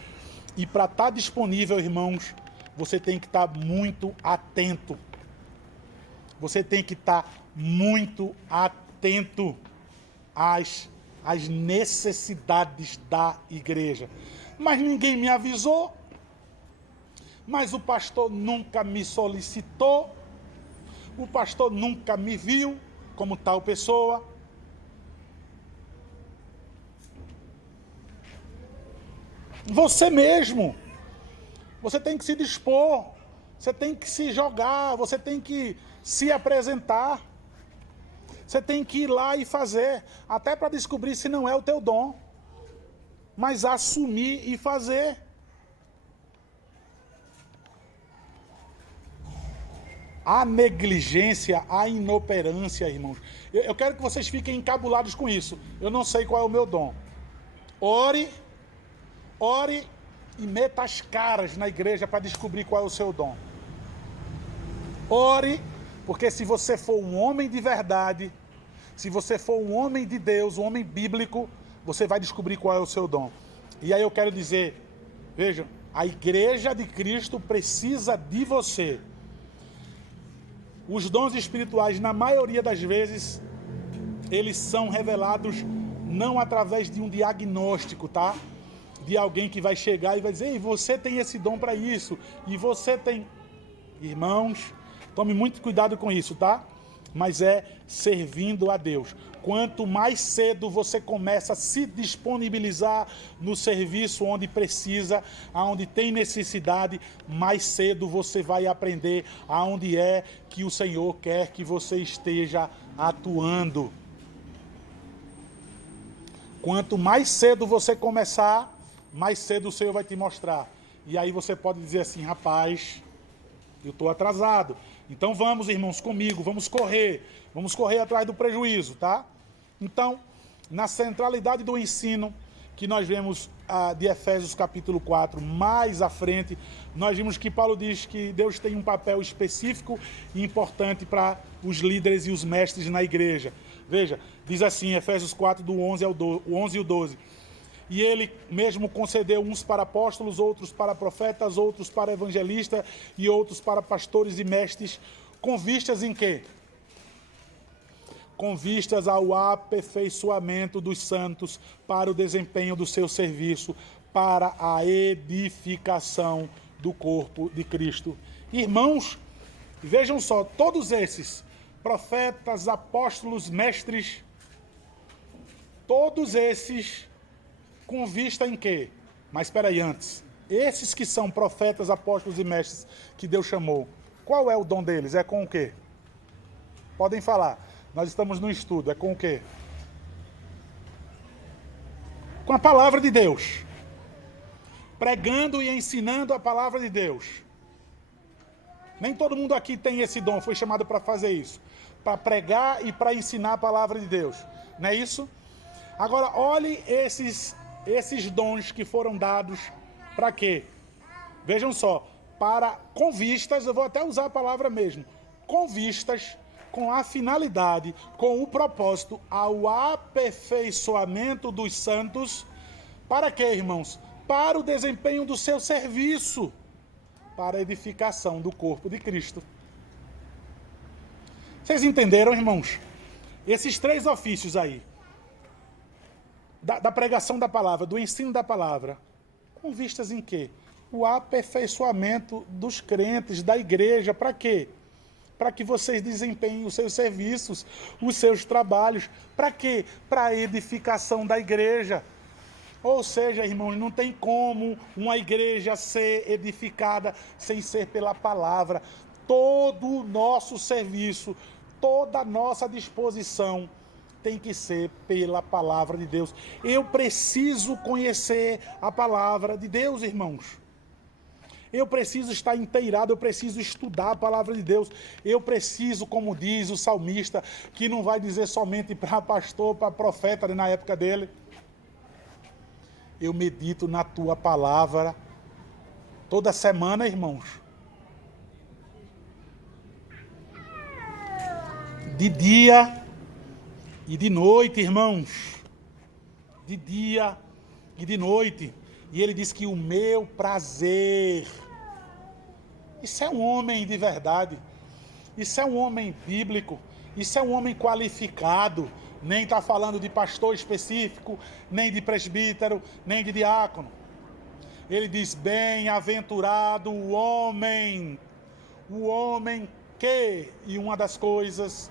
E para estar disponível, irmãos, você tem que estar muito atento. Você tem que estar muito atento às necessidades da igreja. Mas ninguém me avisou. Mas o pastor nunca me solicitou. O pastor nunca me viu como tal pessoa. Você mesmo. Você tem que se dispor. Você tem que se jogar. Você tem que se apresentar. Você tem que ir lá e fazer. Até para descobrir se não é o teu dom. Mas assumir e fazer. A negligência, a inoperância, irmãos. Eu quero que vocês fiquem encabulados com isso. Eu não sei qual é o meu dom. Ore e meta as caras na igreja para descobrir qual é o seu dom. Ore, porque se você for um homem de verdade, se você for um homem de Deus, um homem bíblico, você vai descobrir qual é o seu dom. E aí eu quero dizer, vejam, a igreja de Cristo precisa de você. Os dons espirituais, na maioria das vezes, eles são revelados não através de um diagnóstico, tá? De alguém que vai chegar e vai dizer, ei, você tem esse dom para isso, e você tem... Irmãos, tome muito cuidado com isso, tá? Mas é servindo a Deus. Quanto mais cedo você começa a se disponibilizar no serviço onde precisa, aonde tem necessidade, mais cedo você vai aprender aonde é que o Senhor quer que você esteja atuando. Quanto mais cedo você começar, mais cedo o Senhor vai te mostrar. E aí você pode dizer assim, rapaz, eu estou atrasado. Então vamos, irmãos, comigo, vamos correr atrás do prejuízo, tá? Então, na centralidade do ensino que nós vemos de Efésios capítulo 4, mais à frente, nós vimos que Paulo diz que Deus tem um papel específico e importante para os líderes e os mestres na igreja. Veja, diz assim, Efésios 4, do 11 e o 12. E ele mesmo concedeu uns para apóstolos, outros para profetas, outros para evangelistas e outros para pastores e mestres, com vistas em quê? Com vistas ao aperfeiçoamento dos santos para o desempenho do seu serviço, para a edificação do corpo de Cristo. Irmãos, vejam só, todos esses, profetas, apóstolos, mestres, todos esses com vista em quê? Mas espera aí, antes, esses que são profetas, apóstolos e mestres que Deus chamou, qual é o dom deles? É com o quê? Podem falar. Nós estamos no estudo. É com o quê? Com a palavra de Deus. Pregando e ensinando a palavra de Deus. Nem todo mundo aqui tem esse dom, foi chamado para fazer isso. Para pregar e para ensinar a palavra de Deus. Não é isso? Agora, olhe esses dons que foram dados para quê? Vejam só. Com vistas, eu vou até usar a palavra mesmo. Com vistas, com a finalidade, com o propósito, ao aperfeiçoamento dos santos. Para quê, irmãos? Para o desempenho do seu serviço, para a edificação do corpo de Cristo. Vocês entenderam, irmãos? Esses 3 ofícios aí, da pregação da palavra, do ensino da palavra, com vistas em quê? O aperfeiçoamento dos crentes, da igreja, para quê? Para que vocês desempenhem os seus serviços, os seus trabalhos. Para quê? Para a edificação da igreja. Ou seja, irmãos, não tem como uma igreja ser edificada sem ser pela palavra. Todo o nosso serviço, toda a nossa disposição tem que ser pela palavra de Deus. Eu preciso conhecer a palavra de Deus, irmãos. Eu preciso estar inteirado, eu preciso estudar a palavra de Deus. Eu preciso, como diz o salmista, que não vai dizer somente para pastor, para profeta na época dele. Eu medito na tua palavra toda semana, irmãos. De dia e de noite, irmãos. De dia e de noite. E ele diz que o meu prazer. Isso é um homem de verdade. Isso é um homem bíblico. Isso é um homem qualificado. Nem está falando de pastor específico, nem de presbítero, nem de diácono. Ele diz, bem-aventurado o homem que, e uma das coisas,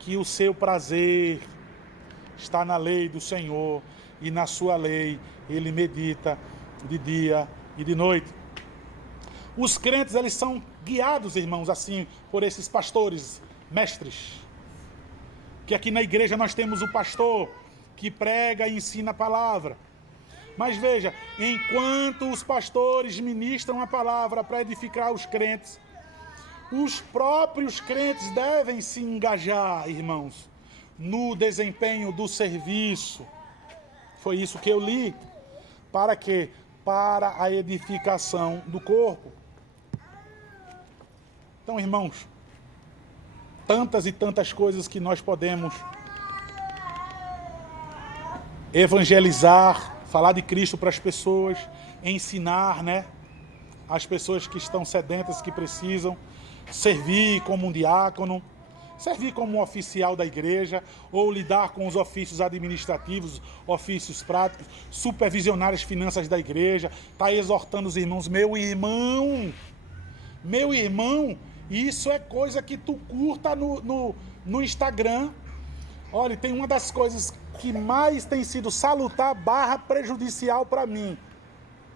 que o seu prazer está na lei do Senhor, e na sua lei ele medita de dia e de noite. Os crentes, eles são guiados, irmãos, assim, por esses pastores, mestres. Que aqui na igreja nós temos o pastor que prega e ensina a palavra. Mas veja, enquanto os pastores ministram a palavra para edificar os crentes, os próprios crentes devem se engajar, irmãos, no desempenho do serviço. Foi isso que eu li. Para quê? Para a edificação do corpo. Então, irmãos, tantas e tantas coisas que nós podemos evangelizar, falar de Cristo para as pessoas, ensinar, né? As pessoas que estão sedentas, que precisam, servir como um diácono, servir como um oficial da igreja, ou lidar com os ofícios administrativos, ofícios práticos, supervisionar as finanças da igreja, está exortando os irmãos, meu irmão, isso é coisa que tu curta no Instagram. Olha, tem uma das coisas que mais tem sido salutar / prejudicial para mim,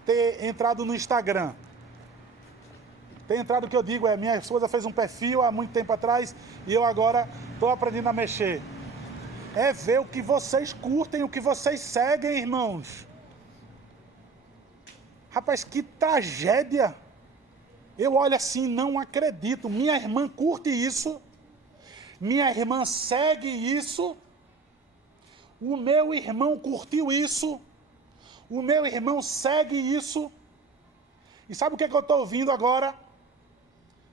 ter entrado no Instagram. Ter entrado, o que eu digo é, minha esposa fez um perfil há muito tempo atrás e eu agora estou aprendendo a mexer. É ver o que vocês curtem, o que vocês seguem, irmãos. Rapaz, que tragédia. Eu olho assim, não acredito. Minha irmã curte isso. Minha irmã segue isso. O meu irmão curtiu isso. O meu irmão segue isso. E sabe o que eu estou ouvindo agora?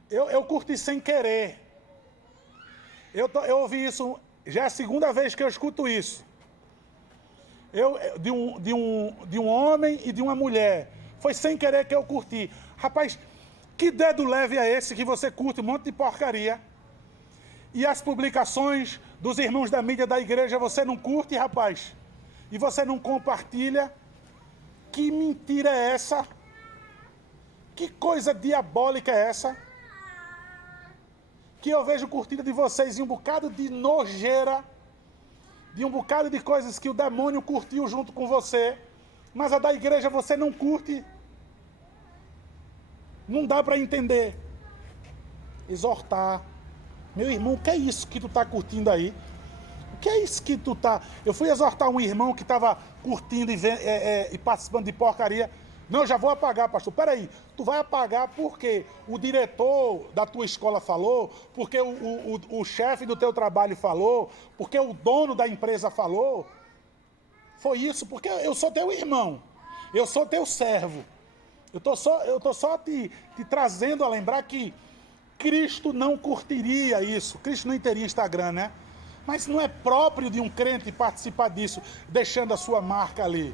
Eu curti sem querer. Eu ouvi isso, já é a segunda vez que eu escuto isso. De um homem e de uma mulher. Foi sem querer que eu curti. Rapaz, que dedo leve é esse que você curte um monte de porcaria? E as publicações dos irmãos da mídia da igreja você não curte, rapaz? E você não compartilha? Que mentira é essa? Que coisa diabólica é essa? Que eu vejo curtida de vocês em um bocado de nojeira, de um bocado de coisas que o demônio curtiu junto com você, mas a da igreja você não curte. Não dá para entender. Exortar. Meu irmão, o que é isso que tu tá curtindo aí? O que é isso que tu tá... Eu fui exortar um irmão que estava curtindo e participando de porcaria. Não, eu já vou apagar, pastor. Peraí, tu vai apagar porque o diretor da tua escola falou, porque o chefe do teu trabalho falou, porque o dono da empresa falou. Foi isso, porque eu sou teu irmão. Eu sou teu servo. Eu tô só te trazendo a lembrar que Cristo não curtiria isso. Cristo não teria Instagram, né? Mas não é próprio de um crente participar disso, deixando a sua marca ali.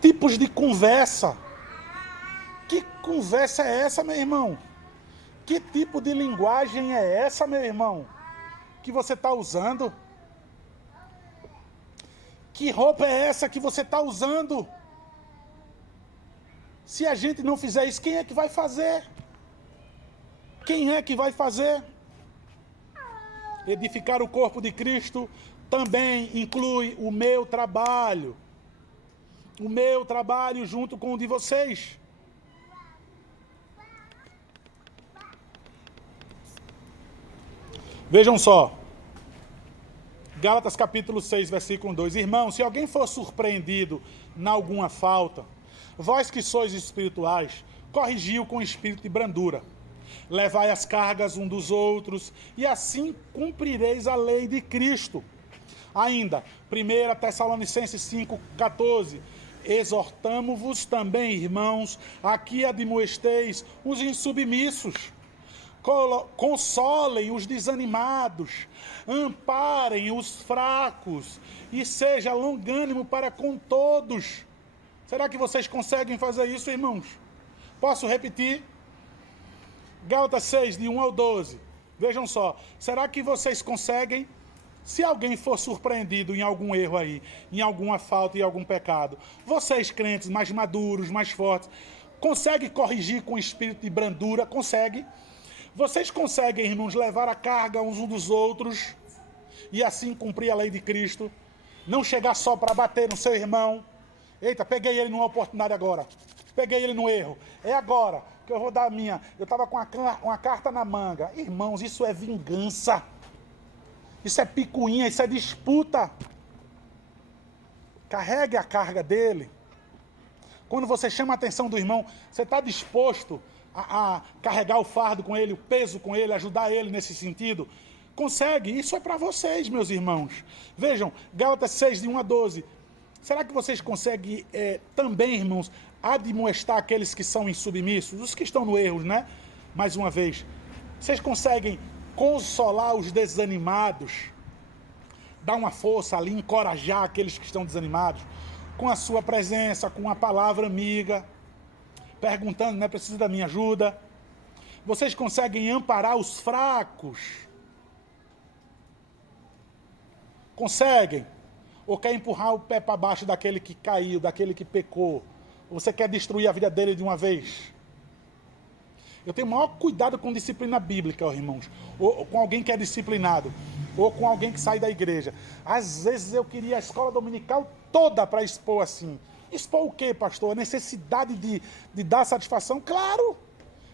Tipos de conversa. Que conversa é essa, meu irmão? Que tipo de linguagem é essa, meu irmão? Que você está usando? Que roupa é essa que você está usando? Se a gente não fizer isso, quem é que vai fazer? Quem é que vai fazer? Edificar o corpo de Cristo também inclui o meu trabalho. O meu trabalho junto com o de vocês. Vejam só. Gálatas capítulo 6, versículo 2. Irmãos, se alguém for surpreendido em alguma falta, vós que sois espirituais, corrigiu com espírito de brandura. Levai as cargas um dos outros, e assim cumprireis a lei de Cristo. Ainda, 1 Tessalonicenses 5,14. Exortamo-vos também, irmãos, a que admoesteis os insubmissos. Consolem os desanimados, amparem os fracos e seja longânimo para com todos. Será que vocês conseguem fazer isso, irmãos? Posso repetir? Gálatas 6, de 1 ao 12. Vejam só, será que vocês conseguem? Se alguém for surpreendido em algum erro aí, em alguma falta e algum pecado, vocês crentes mais maduros, mais fortes, conseguem corrigir com espírito de brandura? Conseguem? Vocês conseguem, irmãos, levar a carga uns dos outros e assim cumprir a lei de Cristo? Não chegar só para bater no seu irmão. Eita, peguei ele numa oportunidade agora. Peguei ele no erro. É agora que eu vou dar a minha. Eu estava com uma carta na manga. Irmãos, isso é vingança. Isso é picuinha, isso é disputa. Carregue a carga dele. Quando você chama a atenção do irmão, você está disposto a carregar o fardo com ele, o peso com ele, ajudar ele nesse sentido? Consegue? Isso é para vocês, meus irmãos. Vejam, Gálatas 6, de 1 a 12. Será que vocês conseguem também, irmãos, admoestar aqueles que são insubmissos, os que estão no erro, né? Mais uma vez. Vocês conseguem consolar os desanimados, dar uma força ali, encorajar aqueles que estão desanimados, com a sua presença, com uma palavra amiga, perguntando, né, precisa da minha ajuda? Vocês conseguem amparar os fracos? Conseguem? Ou quer empurrar o pé para baixo daquele que caiu, daquele que pecou? Ou você quer destruir a vida dele de uma vez? Eu tenho o maior cuidado com disciplina bíblica, irmãos. Ou com alguém que é disciplinado. Ou com alguém que sai da igreja. Às vezes eu queria a escola dominical toda para expor assim. Expor o quê, pastor? A necessidade de dar satisfação? Claro!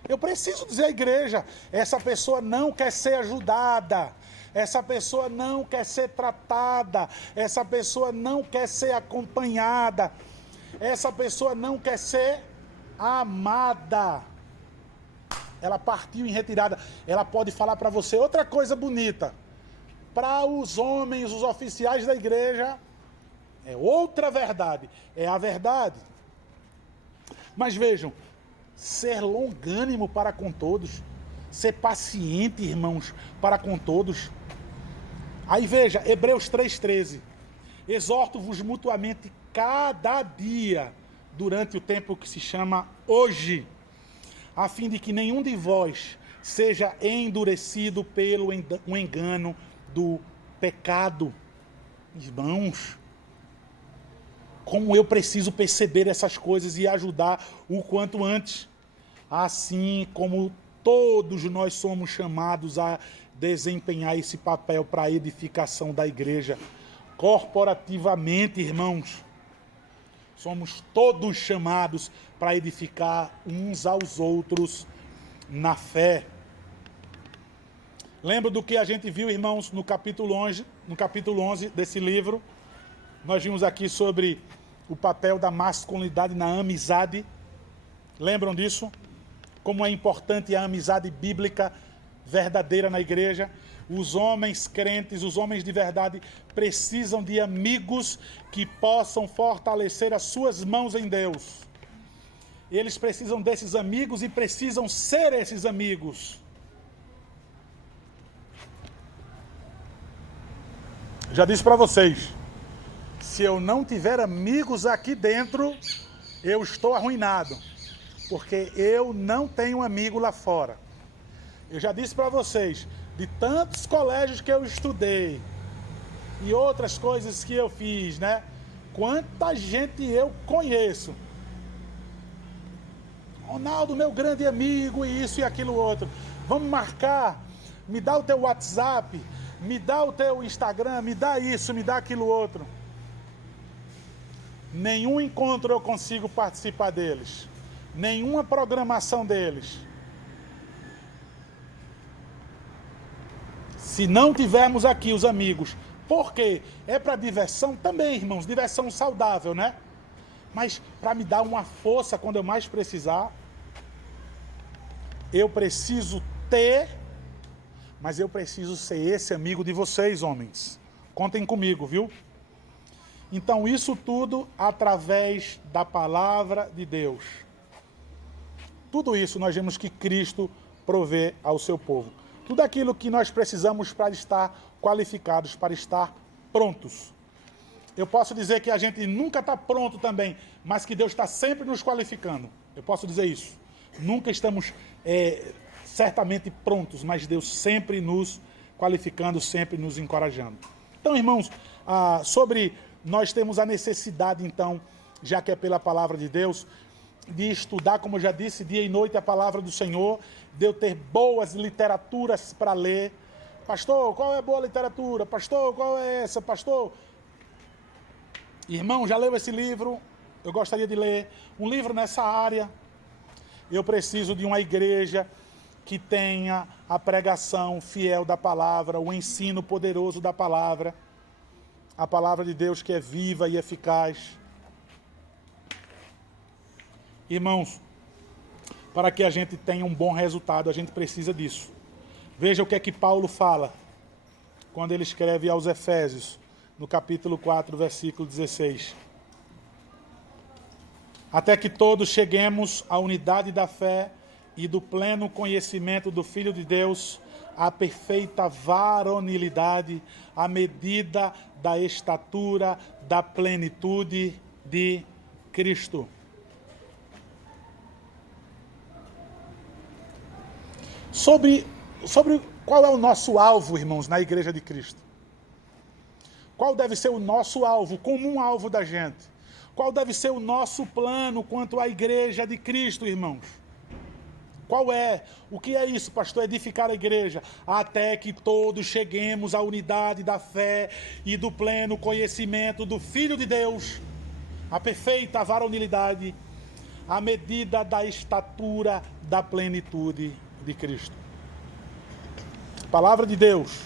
Eu preciso dizer à igreja, essa pessoa não quer ser ajudada. Essa pessoa não quer ser tratada. Essa pessoa não quer ser acompanhada. Essa pessoa não quer ser amada. Ela partiu em retirada. Ela pode falar para você outra coisa bonita. para os homens, os oficiais da igreja, é outra verdade, é a verdade. Mas vejam, ser longânimo para com todos, ser paciente, irmãos, para com todos. Aí veja, Hebreus 3,13. Exorto-vos mutuamente cada dia, durante o tempo que se chama hoje, a fim de que nenhum de vós seja endurecido pelo engano do pecado. Irmãos, como eu preciso perceber essas coisas e ajudar o quanto antes. Assim como todos nós somos chamados a desempenhar esse papel para a edificação da igreja. Corporativamente, irmãos, somos todos chamados para edificar uns aos outros na fé. Lembra do que a gente viu, irmãos, no capítulo 11 desse livro? Nós vimos aqui sobre o papel da masculinidade na amizade. Lembram disso? Como é importante a amizade bíblica verdadeira na igreja. Os homens crentes, os homens de verdade, precisam de amigos que possam fortalecer as suas mãos em Deus. Eles precisam desses amigos e precisam ser esses amigos. Já disse para vocês, se eu não tiver amigos aqui dentro, eu estou arruinado, porque eu não tenho amigo lá fora. Eu já disse para vocês, de tantos colégios que eu estudei e outras coisas que eu fiz, né? Quanta gente eu conheço. Ronaldo, meu grande amigo, e isso e aquilo outro. Vamos marcar, me dá o teu WhatsApp, me dá o teu Instagram, me dá isso, me dá aquilo outro. Nenhum encontro eu consigo participar deles. Nenhuma programação deles. Se não tivermos aqui os amigos, por quê? É para diversão também, irmãos, diversão saudável, né? Mas para me dar uma força quando eu mais precisar, eu preciso ter, mas eu preciso ser esse amigo de vocês, homens. Contem comigo, viu? Então, isso tudo através da palavra de Deus. Tudo isso nós vemos que Cristo provê ao seu povo. Tudo aquilo que nós precisamos para estar qualificados, para estar prontos. Eu posso dizer que a gente nunca está pronto também, mas que Deus está sempre nos qualificando. Eu posso dizer isso. Nunca estamos certamente prontos, mas Deus sempre nos qualificando, sempre nos encorajando. Então, irmãos, nós temos a necessidade, então, já que é pela palavra de Deus, de estudar, como eu já disse, dia e noite a palavra do Senhor, de eu ter boas literaturas para ler. Pastor, qual é a boa literatura? Pastor, qual é essa? Pastor, irmão, já leu esse livro? Eu gostaria de ler um livro nessa área. Eu preciso de uma igreja que tenha a pregação fiel da palavra, o ensino poderoso da palavra, a palavra de Deus que é viva e eficaz. Irmãos, para que a gente tenha um bom resultado, a gente precisa disso. Veja o que é que Paulo fala quando ele escreve aos Efésios, no capítulo 4, versículo 16. Até que todos cheguemos à unidade da fé e do pleno conhecimento do Filho de Deus, à perfeita varonilidade, à medida da estatura da plenitude de Cristo. Sobre qual é o nosso alvo, irmãos, na Igreja de Cristo? Qual deve ser o nosso alvo, comum alvo da gente? Qual deve ser o nosso plano quanto à Igreja de Cristo, irmãos? Qual é? O que é isso, pastor? Edificar a igreja. Até que todos cheguemos à unidade da fé e do pleno conhecimento do Filho de Deus, a perfeita varonilidade, à medida da estatura da plenitude de Cristo. Palavra de Deus,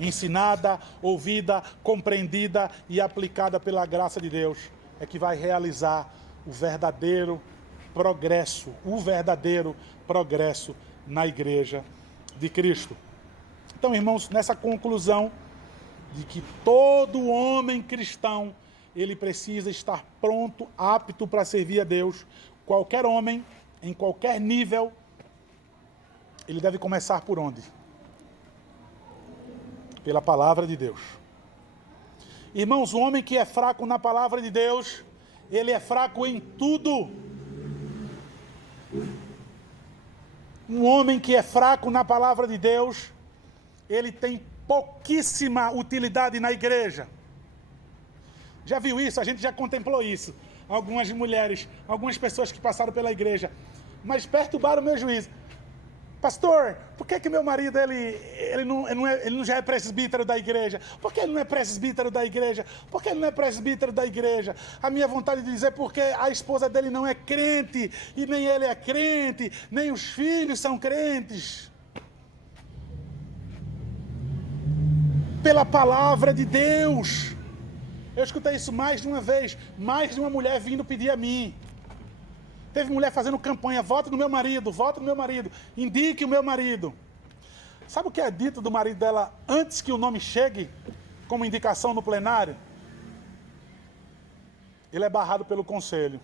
ensinada, ouvida, compreendida e aplicada pela graça de Deus, é que vai realizar o verdadeiro progresso na Igreja de Cristo. Então, irmãos, nessa conclusão, de que todo homem cristão, ele precisa estar pronto, apto para servir a Deus. Qualquer homem, em qualquer nível, ele deve começar por onde? Pela palavra de Deus. Irmãos, o homem que é fraco na palavra de Deus, ele é fraco em tudo. Um homem que é fraco na palavra de Deus, ele tem pouquíssima utilidade na igreja. Já viu isso? A gente já contemplou isso. Algumas mulheres, algumas pessoas que passaram pela igreja, mas perturbaram o meu juízo. Pastor, por que meu marido ele não já é presbítero da igreja? Por que ele não é presbítero da igreja? Por que ele não é presbítero da igreja? A minha vontade de dizer porque a esposa dele não é crente, e nem ele é crente, nem os filhos são crentes. Pela palavra de Deus. Eu escutei isso mais de uma vez, mais de uma mulher vindo pedir a mim. Teve mulher fazendo campanha, vote no meu marido, indique o meu marido. Sabe o que é dito do marido dela antes que o nome chegue como indicação no plenário? Ele é barrado pelo conselho.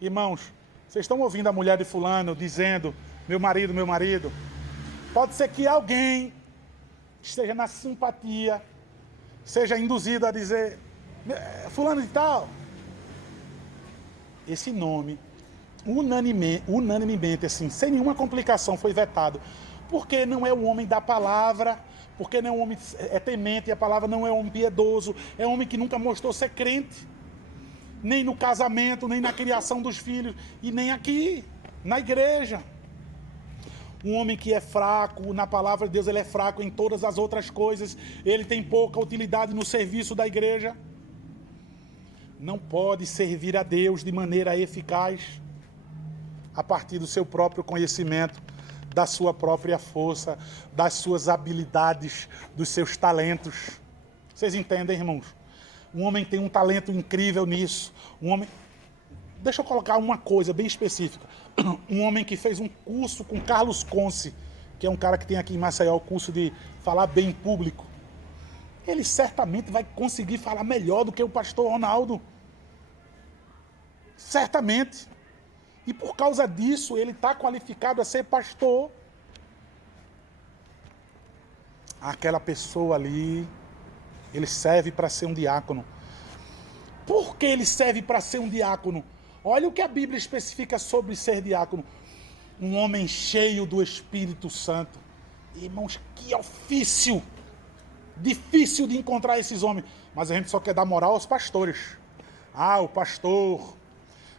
Irmãos, vocês estão ouvindo a mulher de fulano dizendo, meu marido. Pode ser que alguém esteja na simpatia, seja induzido a dizer, fulano de tal. Esse nome, unanimemente, assim, sem nenhuma complicação, foi vetado. Porque não é o homem da palavra, porque não é um homem temente, a palavra não é um homem piedoso, é um homem que nunca mostrou ser crente, nem no casamento, nem na criação dos filhos, e nem aqui, na igreja. Um homem que é fraco, na palavra de Deus, ele é fraco em todas as outras coisas, ele tem pouca utilidade no serviço da igreja. Não pode servir a Deus de maneira eficaz a partir do seu próprio conhecimento, da sua própria força, das suas habilidades, dos seus talentos. Vocês entendem, irmãos? Um homem tem um talento incrível nisso. Deixa eu colocar uma coisa bem específica. Um homem que fez um curso com Carlos Conce, que é um cara que tem aqui em Maceió o curso de falar bem em público. Ele certamente vai conseguir falar melhor do que o pastor Ronaldo. Certamente. E por causa disso, ele está qualificado a ser pastor. Aquela pessoa ali, ele serve para ser um diácono. Por que ele serve para ser um diácono? Olha o que a Bíblia especifica sobre ser diácono. Um homem cheio do Espírito Santo. Irmãos, que ofício! Difícil de encontrar esses homens. Mas a gente só quer dar moral aos pastores. O pastor...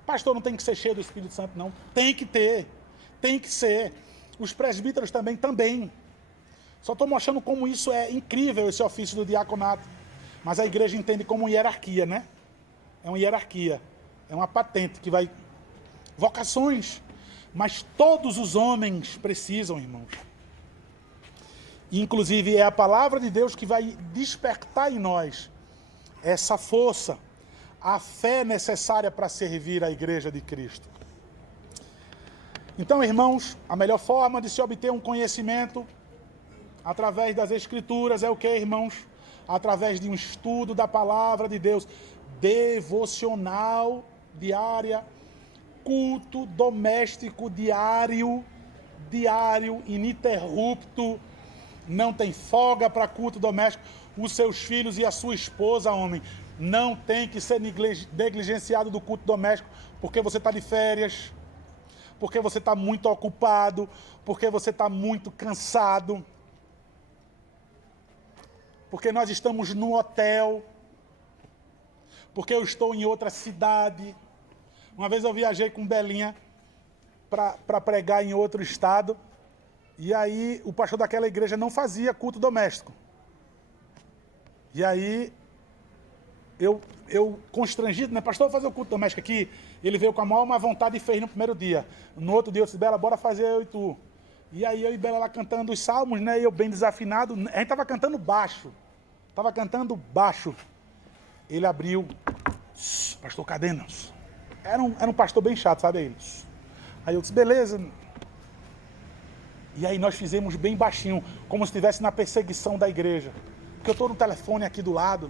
Pastor não tem que ser cheio do Espírito Santo, não. Tem que ter. Tem que ser. Os presbíteros também. Só estou mostrando como isso é incrível, esse ofício do diaconato. Mas a igreja entende como hierarquia, né? É uma hierarquia. É uma patente que vai... Vocações. Mas todos os homens precisam, irmãos. Inclusive, é a palavra de Deus que vai despertar em nós essa força, a fé necessária para servir a igreja de Cristo. Então, irmãos, a melhor forma de se obter um conhecimento através das Escrituras é o que, irmãos? Através de um estudo da palavra de Deus, devocional diária, culto doméstico diário, ininterrupto. Não tem folga para culto doméstico. Os seus filhos e a sua esposa, homem, não tem que ser negligenciado do culto doméstico, porque você está de férias, porque você está muito ocupado, porque você está muito cansado, porque nós estamos no hotel, porque eu estou em outra cidade. Uma vez eu viajei com Belinha para pregar em outro estado, e aí o pastor daquela igreja não fazia culto doméstico. E aí eu constrangido, né? Pastor, vou fazer o culto doméstico aqui. Ele veio com a maior má vontade e fez no primeiro dia. No outro dia eu disse, Bela, bora fazer eu e tu. E aí eu e Bela lá cantando os salmos, né? E eu bem desafinado. A gente tava cantando baixo. Ele abriu. Pastor Cadenas. Era um pastor bem chato, sabe ele? Aí eu disse, beleza. E aí nós fizemos bem baixinho, como se estivesse na perseguição da igreja. porque eu estou no telefone aqui do lado.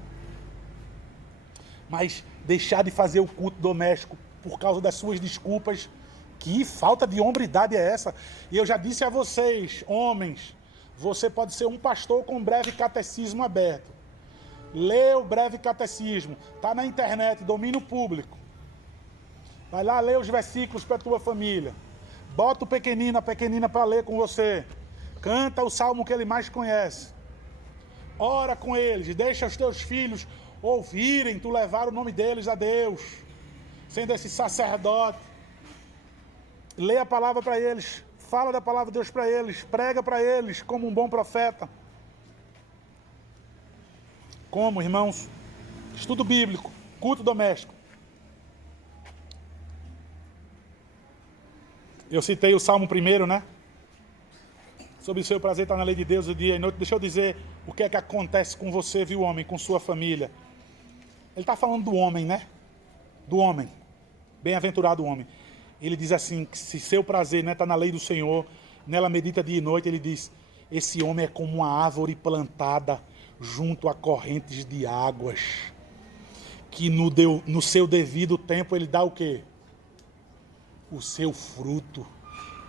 Mas deixar de fazer o culto doméstico por causa das suas desculpas, que falta de hombridade é essa? E eu já disse a vocês, homens, você pode ser um pastor com um breve catecismo aberto. Lê o breve catecismo, está na internet, domínio público. Vai lá ler os versículos para a tua família. Bota o pequenino, a pequenina para ler com você. Canta o salmo que ele mais conhece. Ora com eles, deixa os teus filhos ouvirem, tu levar o nome deles a Deus, sendo esse sacerdote. Lê a palavra para eles, fala da palavra de Deus para eles, prega para eles como um bom profeta. Como, irmãos? Estudo bíblico, culto doméstico. Eu citei o Salmo 1, né? Sobre o seu prazer estar na lei de Deus o dia e noite. Deixa eu dizer o que é que acontece com você, viu, homem, com sua família. Ele está falando do homem, né? Do homem. Bem-aventurado o homem. Ele diz assim, que se seu prazer está na lei do Senhor, nela medita dia e noite, ele diz, esse homem é como uma árvore plantada junto a correntes de águas, que no seu devido tempo ele dá o quê? O seu fruto.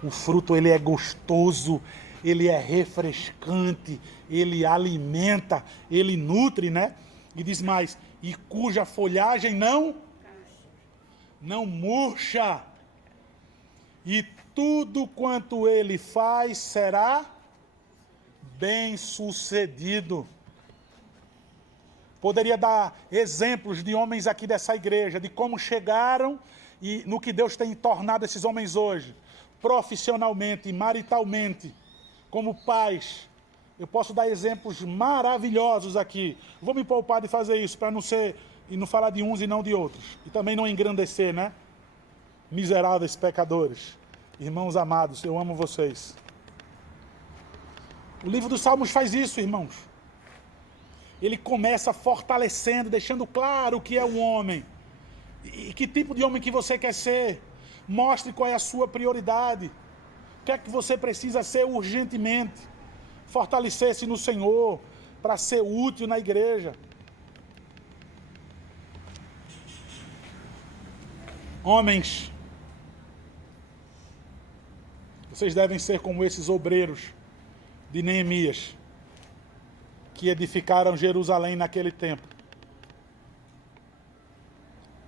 O fruto ele é gostoso, ele é refrescante, ele alimenta, ele nutre, né? E diz mais, e cuja folhagem não murcha, e tudo quanto ele faz será bem sucedido. Poderia dar exemplos de homens aqui dessa igreja, de como chegaram e no que Deus tem tornado esses homens hoje, profissionalmente, maritalmente, como pais. Eu posso dar exemplos maravilhosos aqui. Vou me poupar de fazer isso, para não ser e não falar de uns e não de outros. E também não engrandecer, né? Miseráveis pecadores. Irmãos amados, eu amo vocês. O livro dos Salmos faz isso, irmãos. Ele começa fortalecendo, deixando claro o que é o homem. E que tipo de homem que você quer ser. Mostre qual é a sua prioridade. O que é que você precisa ser urgentemente. Fortalecer-se no Senhor, para ser útil na igreja. Homens, vocês devem ser como esses obreiros de Neemias, que edificaram Jerusalém naquele tempo.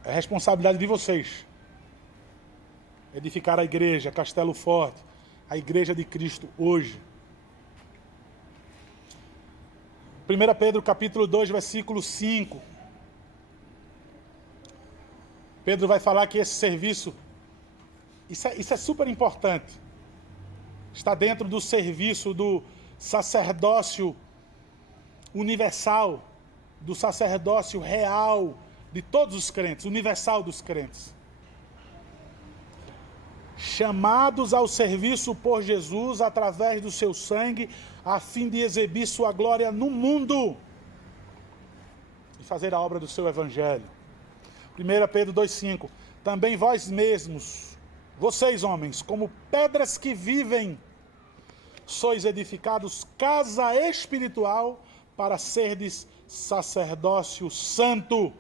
É responsabilidade de vocês. Edificar a igreja, Castelo Forte, a igreja de Cristo hoje. 1 Pedro capítulo 2, versículo 5. Pedro vai falar que esse serviço, isso é super importante. Está dentro do serviço do sacerdócio universal, do sacerdócio real de todos os crentes, universal dos crentes. Chamados ao serviço por Jesus através do seu sangue, a fim de exibir sua glória no mundo e fazer a obra do seu evangelho. 1 Pedro 2,5. Também vós mesmos, vocês homens, como pedras que vivem, sois edificados casa espiritual para serdes sacerdócio santo.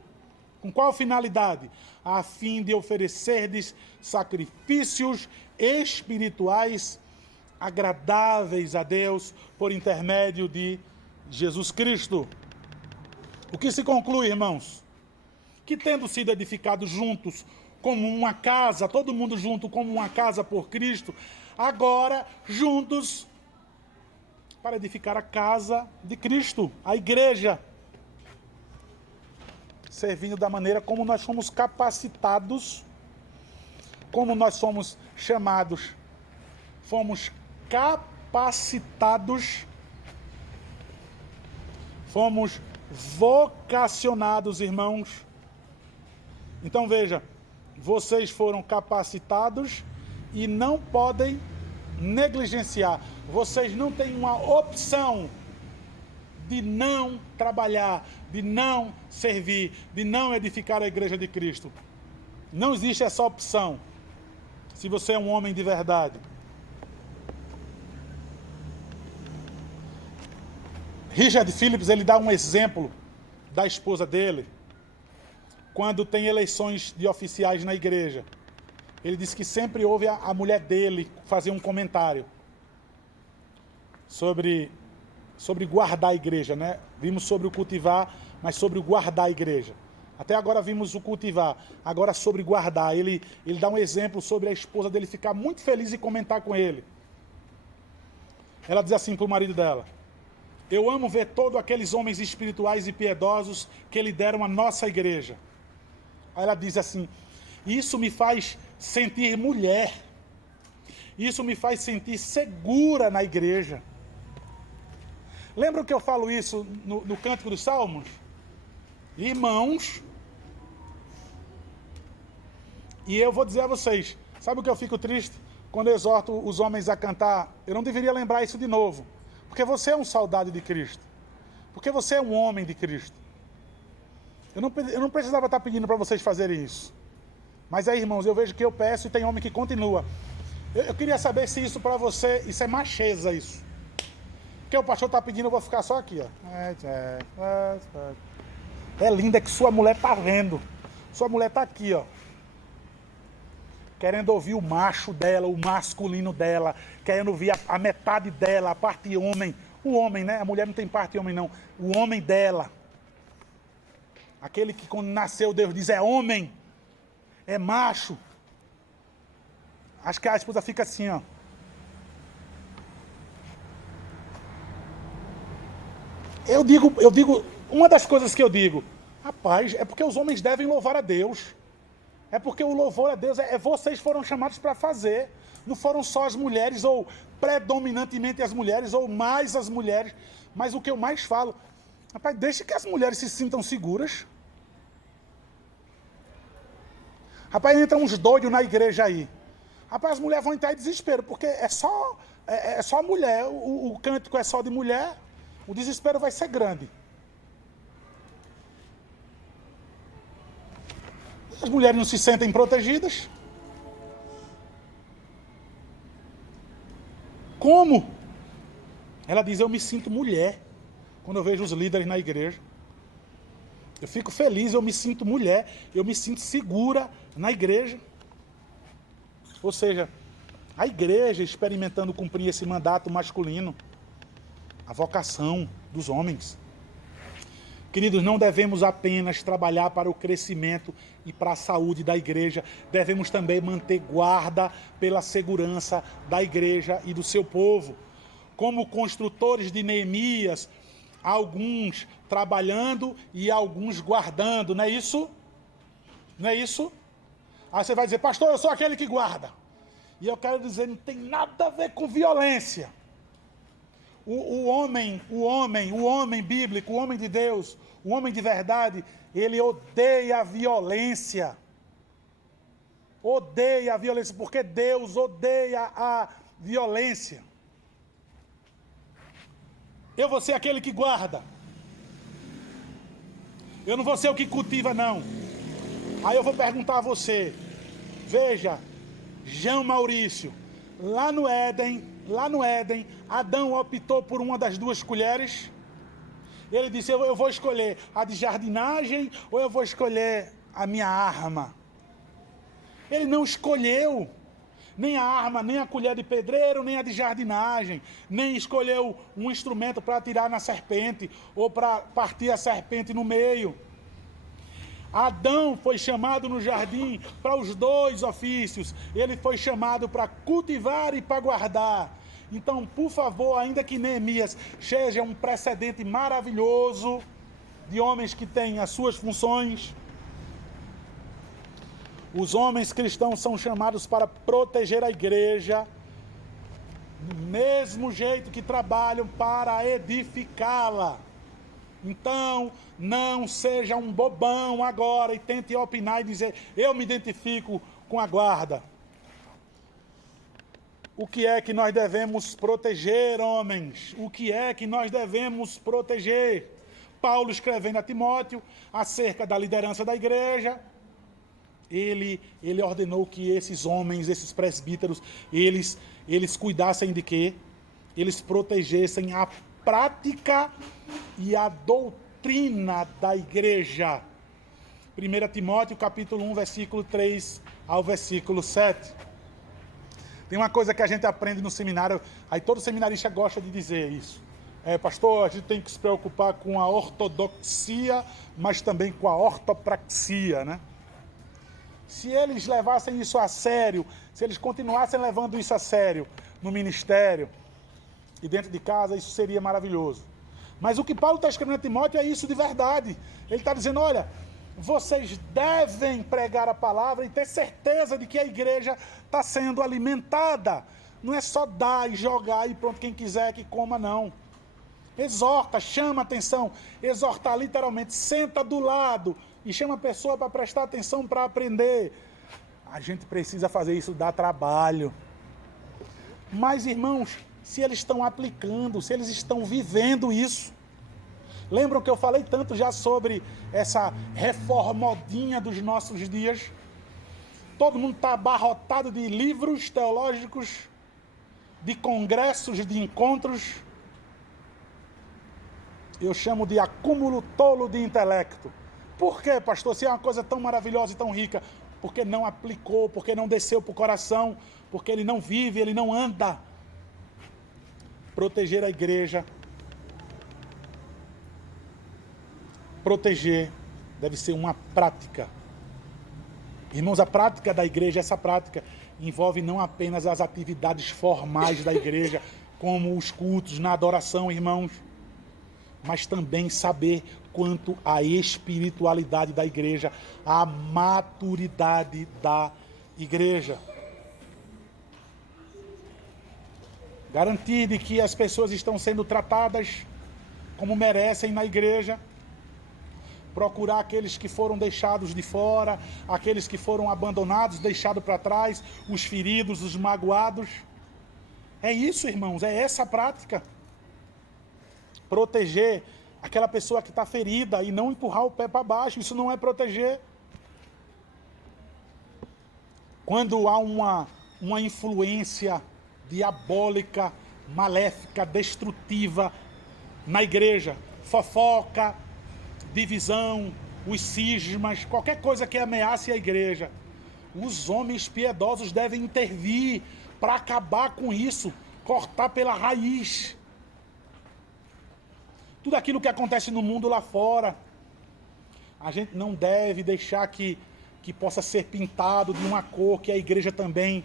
Com qual finalidade? A fim de oferecerdes sacrifícios espirituais agradáveis a Deus por intermédio de Jesus Cristo. O que se conclui, irmãos? Que tendo sido edificados juntos como uma casa, todo mundo junto como uma casa por Cristo, agora juntos para edificar a casa de Cristo, a igreja, servindo da maneira como nós somos capacitados, como nós somos chamados, fomos capacitados, fomos vocacionados, irmãos. Então veja, vocês foram capacitados e não podem negligenciar. Vocês não têm uma opção de não trabalhar, de não servir, de não edificar a igreja de Cristo. Não existe essa opção, se você é um homem de verdade. Richard Phillips, ele dá um exemplo da esposa dele, quando tem eleições de oficiais na igreja. Ele diz que sempre ouve a mulher dele fazer um comentário sobre guardar a igreja, né? Vimos sobre o cultivar, mas sobre o guardar a igreja. Até agora vimos o cultivar, agora sobre guardar. Ele dá um exemplo sobre a esposa dele ficar muito feliz e comentar com ele. Ela diz assim para o marido dela: eu amo ver todos aqueles homens espirituais e piedosos que lideram a nossa igreja. Aí ela diz assim: isso me faz sentir mulher. Isso me faz sentir segura na igreja. Lembram que eu falo isso no Cântico dos Salmos? Irmãos, e eu vou dizer a vocês, sabe o que eu fico triste? Quando eu exorto os homens a cantar, eu não deveria lembrar isso de novo. Porque você é um soldado de Cristo. Porque você é um homem de Cristo. Eu não precisava estar pedindo para vocês fazerem isso. Mas aí, irmãos, eu vejo que eu peço e tem homem que continua. Eu queria saber se isso para você, isso é macheza, isso. Porque o pastor está pedindo, eu vou ficar só aqui, ó. É lindo, é que sua mulher está vendo. Sua mulher está aqui, ó. Querendo ouvir o macho dela, o masculino dela. Querendo ouvir a metade dela, a parte homem. O homem, né? A mulher não tem parte homem, não. O homem dela. Aquele que quando nasceu Deus diz é homem. É macho. Acho que a esposa fica assim, ó. Eu digo, uma das coisas que eu digo, rapaz, é porque os homens devem louvar a Deus. É porque o louvor a Deus vocês foram chamados para fazer. Não foram só as mulheres, ou predominantemente as mulheres, ou mais as mulheres. Mas o que eu mais falo, rapaz, deixa que as mulheres se sintam seguras. Rapaz, entram uns doidos na igreja aí. Rapaz, as mulheres vão entrar em desespero, porque é só mulher, o cântico é só de mulher, o desespero vai ser grande. As mulheres não se sentem protegidas. Como? Ela diz, eu me sinto mulher quando eu vejo os líderes na igreja. Eu fico feliz, eu me sinto mulher, eu me sinto segura na igreja. Ou seja, a igreja experimentando cumprir esse mandato masculino, a vocação dos homens. Queridos, não devemos apenas trabalhar para o crescimento e para a saúde da igreja, devemos também manter guarda pela segurança da igreja e do seu povo. Como construtores de Neemias, alguns trabalhando e alguns guardando, não é isso? Não é isso? Aí você vai dizer, pastor, eu sou aquele que guarda. E eu quero dizer, não tem nada a ver com violência. O homem bíblico, o homem de Deus, o homem de verdade, ele odeia a violência. Odeia a violência, porque Deus odeia a violência. Eu vou ser aquele que guarda. Eu não vou ser o que cultiva, não. Aí eu vou perguntar a você. Veja, João Maurício, lá no Éden, Adão optou por uma das duas colheres. Ele disse, eu vou escolher a de jardinagem ou eu vou escolher a minha arma. Ele não escolheu nem a arma, nem a colher de pedreiro, nem a de jardinagem. Nem escolheu um instrumento para atirar na serpente ou para partir a serpente no meio. Adão foi chamado no jardim para os dois ofícios. Ele foi chamado para cultivar e para guardar. Então, por favor, ainda que Neemias seja um precedente maravilhoso de homens que têm as suas funções, os homens cristãos são chamados para proteger a igreja, do mesmo jeito que trabalham para edificá-la. Então, não seja um bobão agora e tente opinar e dizer, eu me identifico com a guarda. O que é que nós devemos proteger, homens? O que é que nós devemos proteger? Paulo escrevendo a Timóteo acerca da liderança da igreja, ele ordenou que esses homens, esses presbíteros, eles cuidassem de quê? Eles protegessem a prática e a doutrina da igreja. 1 Timóteo capítulo 1, versículo 3 ao versículo 7. Tem uma coisa que a gente aprende no seminário, aí todo seminarista gosta de dizer isso. Pastor, a gente tem que se preocupar com a ortodoxia, mas também com a ortopraxia, né? Se eles levassem isso a sério, se eles continuassem levando isso a sério no ministério e dentro de casa, isso seria maravilhoso. Mas o que Paulo está escrevendo a Timóteo é isso de verdade. Ele está dizendo, olha, vocês devem pregar a palavra e ter certeza de que a igreja está sendo alimentada. Não é só dar e jogar e pronto, quem quiser que coma, não. Exorta, chama atenção. Exortar literalmente, senta do lado e chama a pessoa para prestar atenção, para aprender. A gente precisa fazer isso, dá trabalho. Mas, irmãos, se eles estão aplicando, se eles estão vivendo isso. Lembram que eu falei tanto já sobre essa reformodinha dos nossos dias? Todo mundo está abarrotado de livros teológicos, de congressos, de encontros. Eu chamo de acúmulo tolo de intelecto. Por quê, pastor? Se é uma coisa tão maravilhosa e tão rica, porque não aplicou, porque não desceu para o coração, porque ele não vive, ele não anda. Proteger a igreja. Proteger deve ser uma prática. Irmãos, a prática da igreja, essa prática envolve não apenas as atividades formais da igreja, como os cultos na adoração, irmãos, mas também saber quanto à espiritualidade da igreja, à maturidade da igreja. Garantir de que as pessoas estão sendo tratadas como merecem na igreja. Procurar aqueles que foram deixados de fora, aqueles que foram abandonados, deixados para trás, os feridos, os magoados. É isso, irmãos, é essa a prática. Proteger aquela pessoa que está ferida e não empurrar o pé para baixo, isso não é proteger. Quando há uma influência diabólica, maléfica, destrutiva na igreja, fofoca, divisão, os cismas, qualquer coisa que ameace a igreja, os homens piedosos devem intervir para acabar com isso, cortar pela raiz. Tudo aquilo que acontece no mundo lá fora, a gente não deve deixar que possa ser pintado de uma cor que a igreja também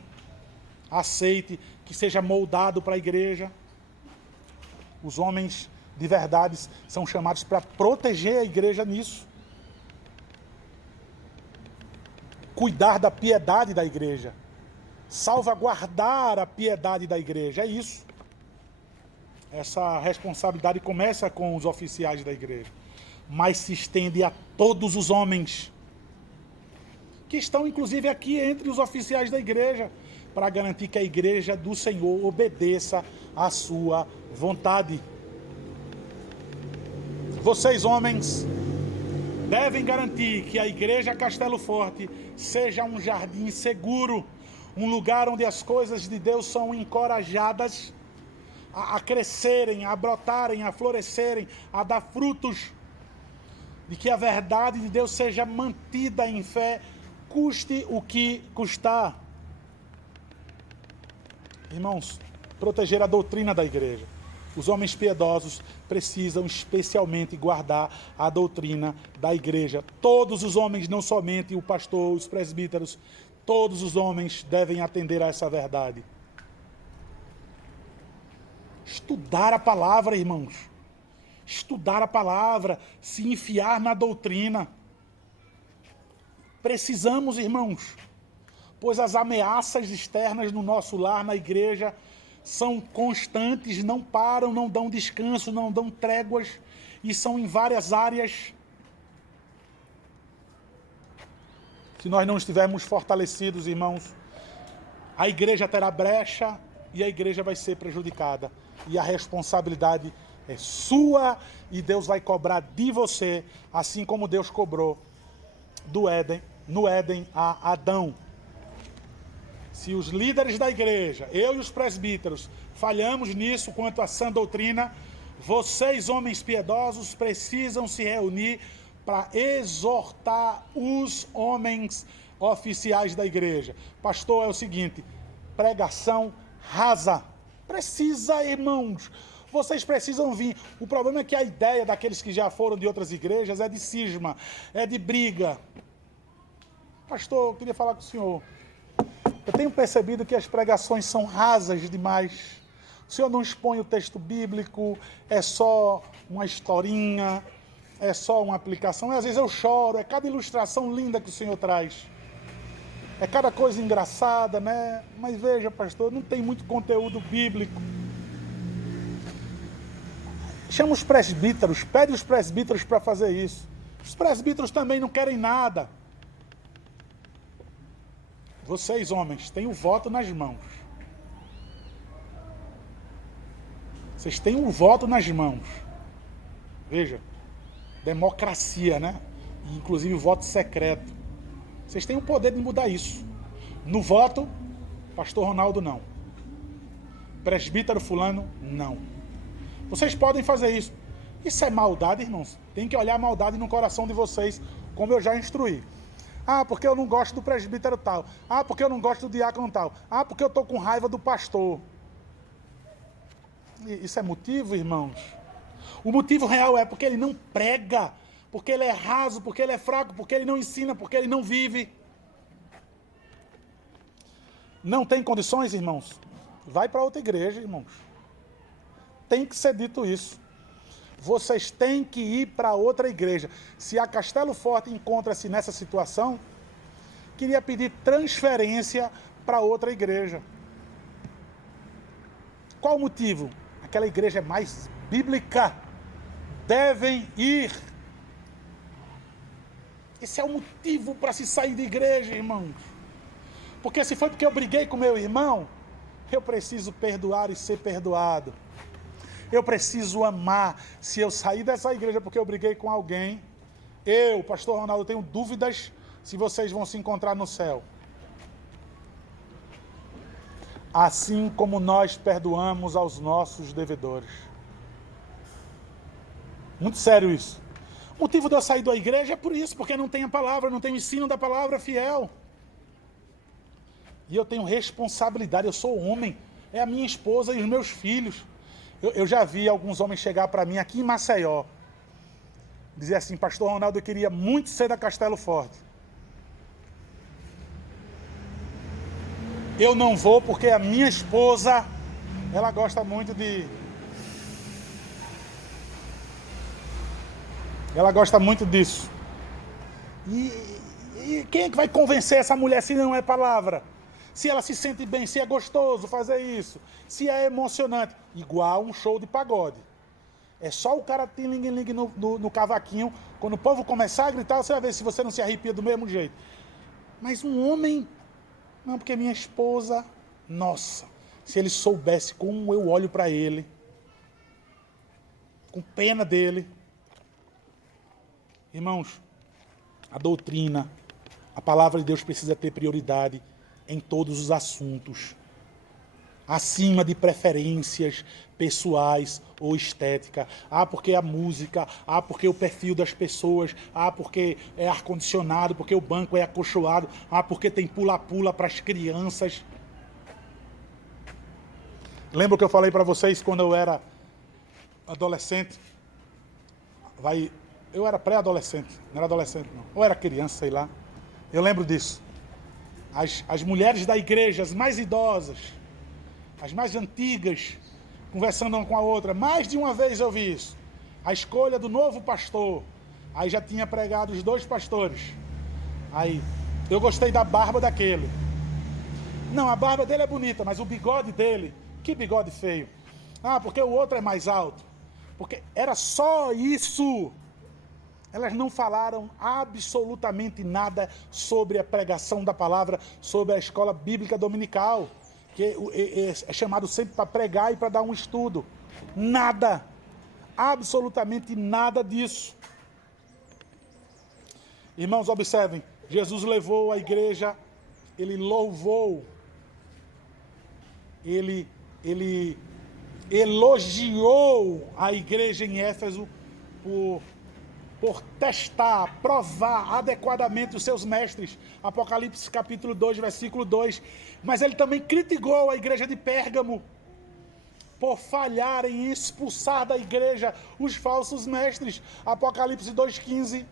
aceite, que seja moldado para a igreja. Os homens de verdade são chamados para proteger a igreja nisso. Cuidar da piedade da igreja. Salvaguardar a piedade da igreja. É isso. Essa responsabilidade começa com os oficiais da igreja, mas se estende a todos os homens, que estão inclusive aqui entre os oficiais da igreja, para garantir que a igreja do Senhor obedeça à sua vontade. Vocês, homens, devem garantir que a igreja Castelo Forte seja um jardim seguro, um lugar onde as coisas de Deus são encorajadas a crescerem, a brotarem, a florescerem, a dar frutos, de que a verdade de Deus seja mantida em fé, custe o que custar. Irmãos, proteger a doutrina da igreja. Os homens piedosos precisam especialmente guardar a doutrina da igreja. Todos os homens, não somente o pastor, os presbíteros, todos os homens devem atender a essa verdade. Estudar a palavra, irmãos. Estudar a palavra, se enfiar na doutrina. Precisamos, irmãos, pois as ameaças externas no nosso lar, na igreja, são constantes, não param, não dão descanso, não dão tréguas, e são em várias áreas. Se nós não estivermos fortalecidos, irmãos, a igreja terá brecha e a igreja vai ser prejudicada. E a responsabilidade é sua e Deus vai cobrar de você, assim como Deus cobrou no Éden a Adão. Se os líderes da igreja, eu e os presbíteros, falhamos nisso quanto à sã doutrina, Vocês, homens piedosos, precisam se reunir para exortar os homens oficiais da igreja. Pastor, é o seguinte, pregação rasa. Precisa, irmãos. Vocês precisam vir. O problema é que a ideia daqueles que já foram de outras igrejas é de cisma, é de briga. Pastor, eu queria falar com o senhor. Eu tenho percebido que as pregações são rasas demais. O senhor não expõe o texto bíblico, é só uma historinha, é só uma aplicação. E às vezes eu choro, é cada ilustração linda que o senhor traz. É cada coisa engraçada, né? Mas veja, pastor, não tem muito conteúdo bíblico. Chama os presbíteros, pede os presbíteros para fazer isso. Os presbíteros também não querem nada. Vocês, homens, têm o voto nas mãos. Vocês têm o voto nas mãos. Veja, democracia, né? Inclusive o voto secreto. Vocês têm o poder de mudar isso. No voto, pastor Ronaldo, não. Presbítero fulano, não. Vocês podem fazer isso. Isso é maldade, irmãos. Tem que olhar a maldade no coração de vocês, como eu já instruí. Ah, porque eu não gosto do presbítero tal. Ah, porque eu não gosto do diácono tal. Ah, porque eu estou com raiva do pastor. Isso é motivo, irmãos? O motivo real é porque ele não prega, porque ele é raso, porque ele é fraco, porque ele não ensina, porque ele não vive. Não tem condições, irmãos? Vai para outra igreja, irmãos. Tem que ser dito isso. Vocês têm que ir para outra igreja. Se a Castelo Forte encontra-se nessa situação, queria pedir transferência para outra igreja. Qual o motivo? Aquela igreja é mais bíblica. Devem ir. Esse é o motivo para se sair de igreja, irmãos. Porque se foi porque eu briguei com meu irmão, eu preciso perdoar e ser perdoado. Eu preciso amar. Se eu sair dessa igreja porque eu briguei com alguém, eu, pastor Ronaldo, tenho dúvidas se vocês vão se encontrar no céu. Assim como nós perdoamos aos nossos devedores. Muito sério isso. O motivo de eu sair da igreja é por isso, porque não tem a palavra, não tem o ensino da palavra fiel. E eu tenho responsabilidade, eu sou homem, é a minha esposa e os meus filhos. Eu já vi alguns homens chegar para mim aqui em Maceió, dizer assim, pastor Ronaldo, eu queria muito ser da Castelo Forte. Eu não vou porque a minha esposa, ela gosta muito de... Ela gosta muito disso. E quem é que vai convencer essa mulher se não é palavra? Se ela se sente bem, se é gostoso fazer isso, se é emocionante. Igual um show de pagode. É só o cara ting-ling-ling no cavaquinho. Quando o povo começar a gritar, você vai ver se você não se arrepia do mesmo jeito. Mas um homem... Não, porque minha esposa... Nossa, se ele soubesse como eu olho para ele, com pena dele. Irmãos, a doutrina, a palavra de Deus precisa ter prioridade em todos os assuntos, acima de preferências pessoais ou estética. Ah, porque a música, ah, porque o perfil das pessoas, ah, porque é ar-condicionado, porque o banco é acolchoado, ah, porque tem pula-pula para as crianças. Lembra que eu falei para vocês quando eu era adolescente? Eu era pré-adolescente, não era adolescente não, ou era criança, sei lá. Eu lembro disso. As mulheres da igreja, as mais idosas, as mais antigas, conversando uma com a outra. Mais de uma vez eu vi isso. A escolha do novo pastor. Aí já tinha pregado os 2 pastores. Aí, eu gostei da barba daquele. Não, a barba dele é bonita, mas o bigode dele, que bigode feio. Ah, porque o outro é mais alto. Porque era só isso. Elas não falaram absolutamente nada sobre a pregação da palavra, sobre a escola bíblica dominical, que é chamado sempre para pregar e para dar um estudo. Nada, absolutamente nada disso. Irmãos, observem, Jesus levou a igreja, ele louvou, ele elogiou a igreja em Éfeso por testar, provar adequadamente os seus mestres. Apocalipse capítulo 2, versículo 2. Mas ele também criticou a igreja de Pérgamo por falhar em expulsar da igreja os falsos mestres. Apocalipse 2,15.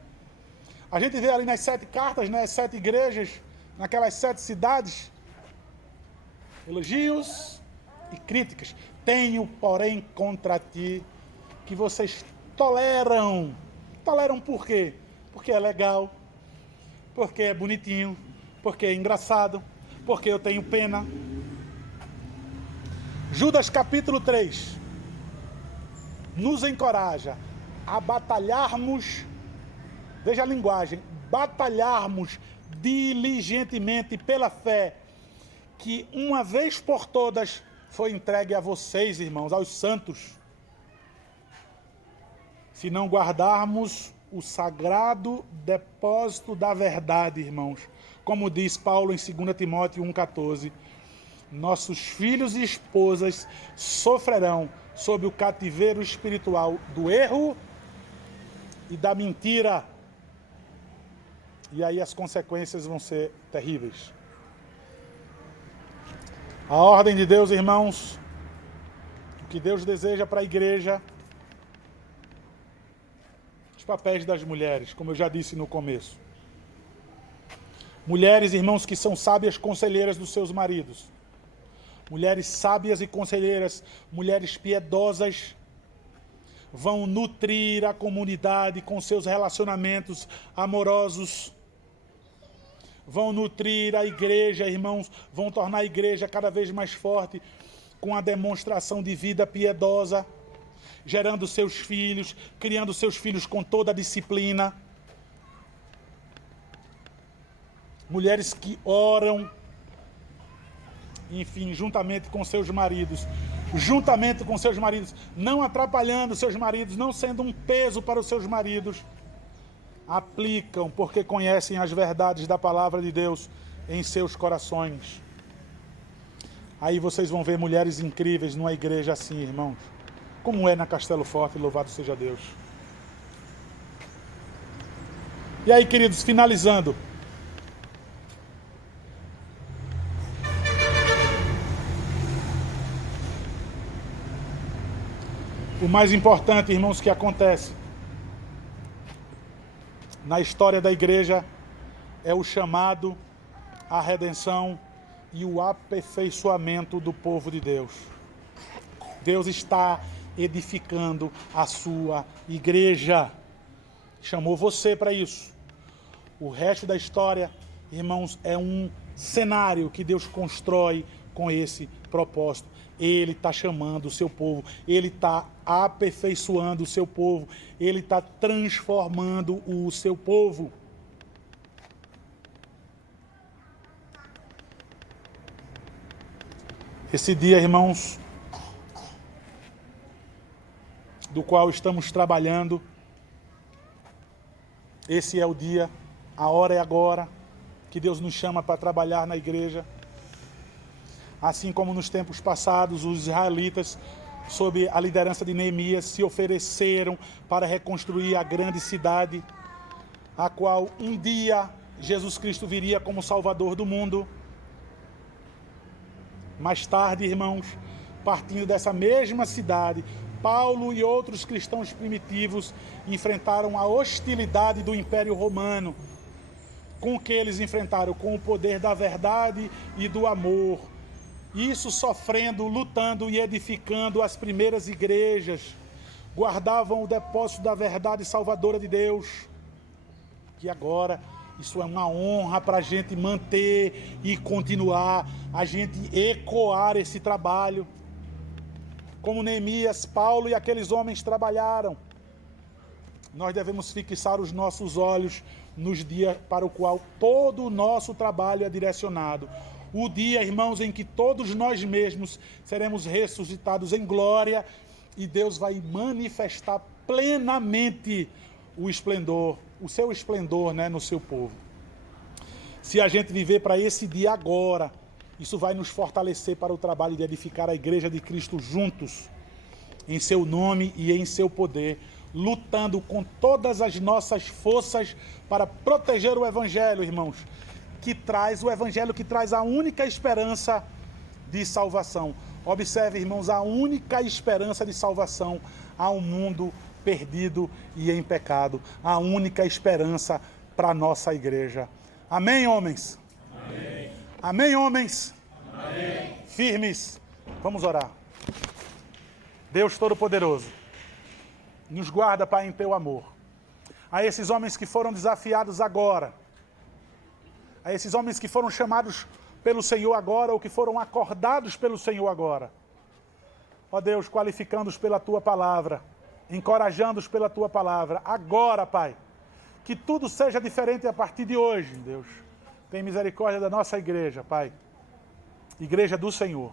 A gente vê ali nas 7 cartas, nas 7 igrejas, naquelas 7 cidades, elogios e críticas. Tenho, porém, contra ti que vocês toleram. Toleram por quê? Porque é legal, porque é bonitinho, porque é engraçado, porque eu tenho pena. Judas capítulo 3 nos encoraja a batalharmos, veja a linguagem, batalharmos diligentemente pela fé que uma vez por todas foi entregue a vocês, irmãos, aos santos. Se não guardarmos o sagrado depósito da verdade, irmãos, como diz Paulo em 2 Timóteo 1,14, nossos filhos e esposas sofrerão sob o cativeiro espiritual do erro e da mentira. E aí as consequências vão ser terríveis. A ordem de Deus, irmãos, o que Deus deseja para a igreja, os papéis das mulheres, como eu já disse no começo. Mulheres, irmãos, que são sábias conselheiras dos seus maridos. Mulheres sábias e conselheiras, mulheres piedosas, vão nutrir a comunidade com seus relacionamentos amorosos. Vão nutrir a igreja, irmãos, vão tornar a igreja cada vez mais forte com a demonstração de vida piedosa, gerando seus filhos, criando seus filhos com toda a disciplina. Mulheres que oram, enfim, juntamente com seus maridos, não atrapalhando seus maridos, não sendo um peso para os seus maridos, aplicam porque conhecem as verdades da palavra de Deus em seus corações. Aí vocês vão ver mulheres incríveis numa igreja assim, irmãos, como é na Castelo Forte, louvado seja Deus. E aí, queridos, finalizando, o mais importante, irmãos, que acontece na história da igreja é o chamado, a redenção e o aperfeiçoamento do povo de Deus. Deus está edificando a sua igreja. Chamou você para isso. O resto da história, irmãos, é um cenário que Deus constrói com esse propósito. Ele está chamando o seu povo, Ele está aperfeiçoando o seu povo, Ele está transformando o seu povo. Esse dia, irmãos, do qual estamos trabalhando, esse é o dia, a hora é agora, que Deus nos chama para trabalhar na igreja. Assim como nos tempos passados, os israelitas, sob a liderança de Neemias, se ofereceram para reconstruir a grande cidade, a qual um dia Jesus Cristo viria como Salvador do mundo. Mais tarde, irmãos, partindo dessa mesma cidade, Paulo e outros cristãos primitivos enfrentaram a hostilidade do Império Romano. Com o que eles enfrentaram? Com o poder da verdade e do amor. Isso sofrendo, lutando e edificando as primeiras igrejas. Guardavam o depósito da verdade salvadora de Deus. E agora, isso é uma honra para a gente manter e continuar, a gente ecoar esse trabalho. Como Neemias, Paulo e aqueles homens trabalharam. Nós devemos fixar os nossos olhos nos dias para o qual todo o nosso trabalho é direcionado. O dia, irmãos, em que todos nós mesmos seremos ressuscitados em glória e Deus vai manifestar plenamente o esplendor, o seu esplendor, no seu povo. Se a gente viver para esse dia agora, isso vai nos fortalecer para o trabalho de edificar a igreja de Cristo juntos. em seu nome e em seu poder, lutando com todas as nossas forças para proteger o Evangelho, irmãos, o Evangelho que traz a única esperança de salvação. Observe, irmãos, a única esperança de salvação a um mundo perdido e em pecado. A única esperança para a nossa igreja. Amém, homens? Amém. Amém, homens? Amém. Firmes. Vamos orar. Deus Todo-Poderoso, nos guarda, Pai, em teu amor. A esses homens que foram desafiados agora, a esses homens que foram chamados pelo Senhor agora, ou que foram acordados pelo Senhor agora. Ó Deus, qualificando-os pela tua palavra, encorajando-os pela tua palavra. Agora, Pai, que tudo seja diferente a partir de hoje, Deus. Tem misericórdia da nossa igreja, Pai. Igreja do Senhor.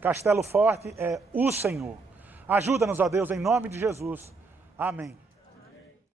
Castelo Forte é o Senhor. Ajuda-nos, ó Deus, em nome de Jesus. Amém.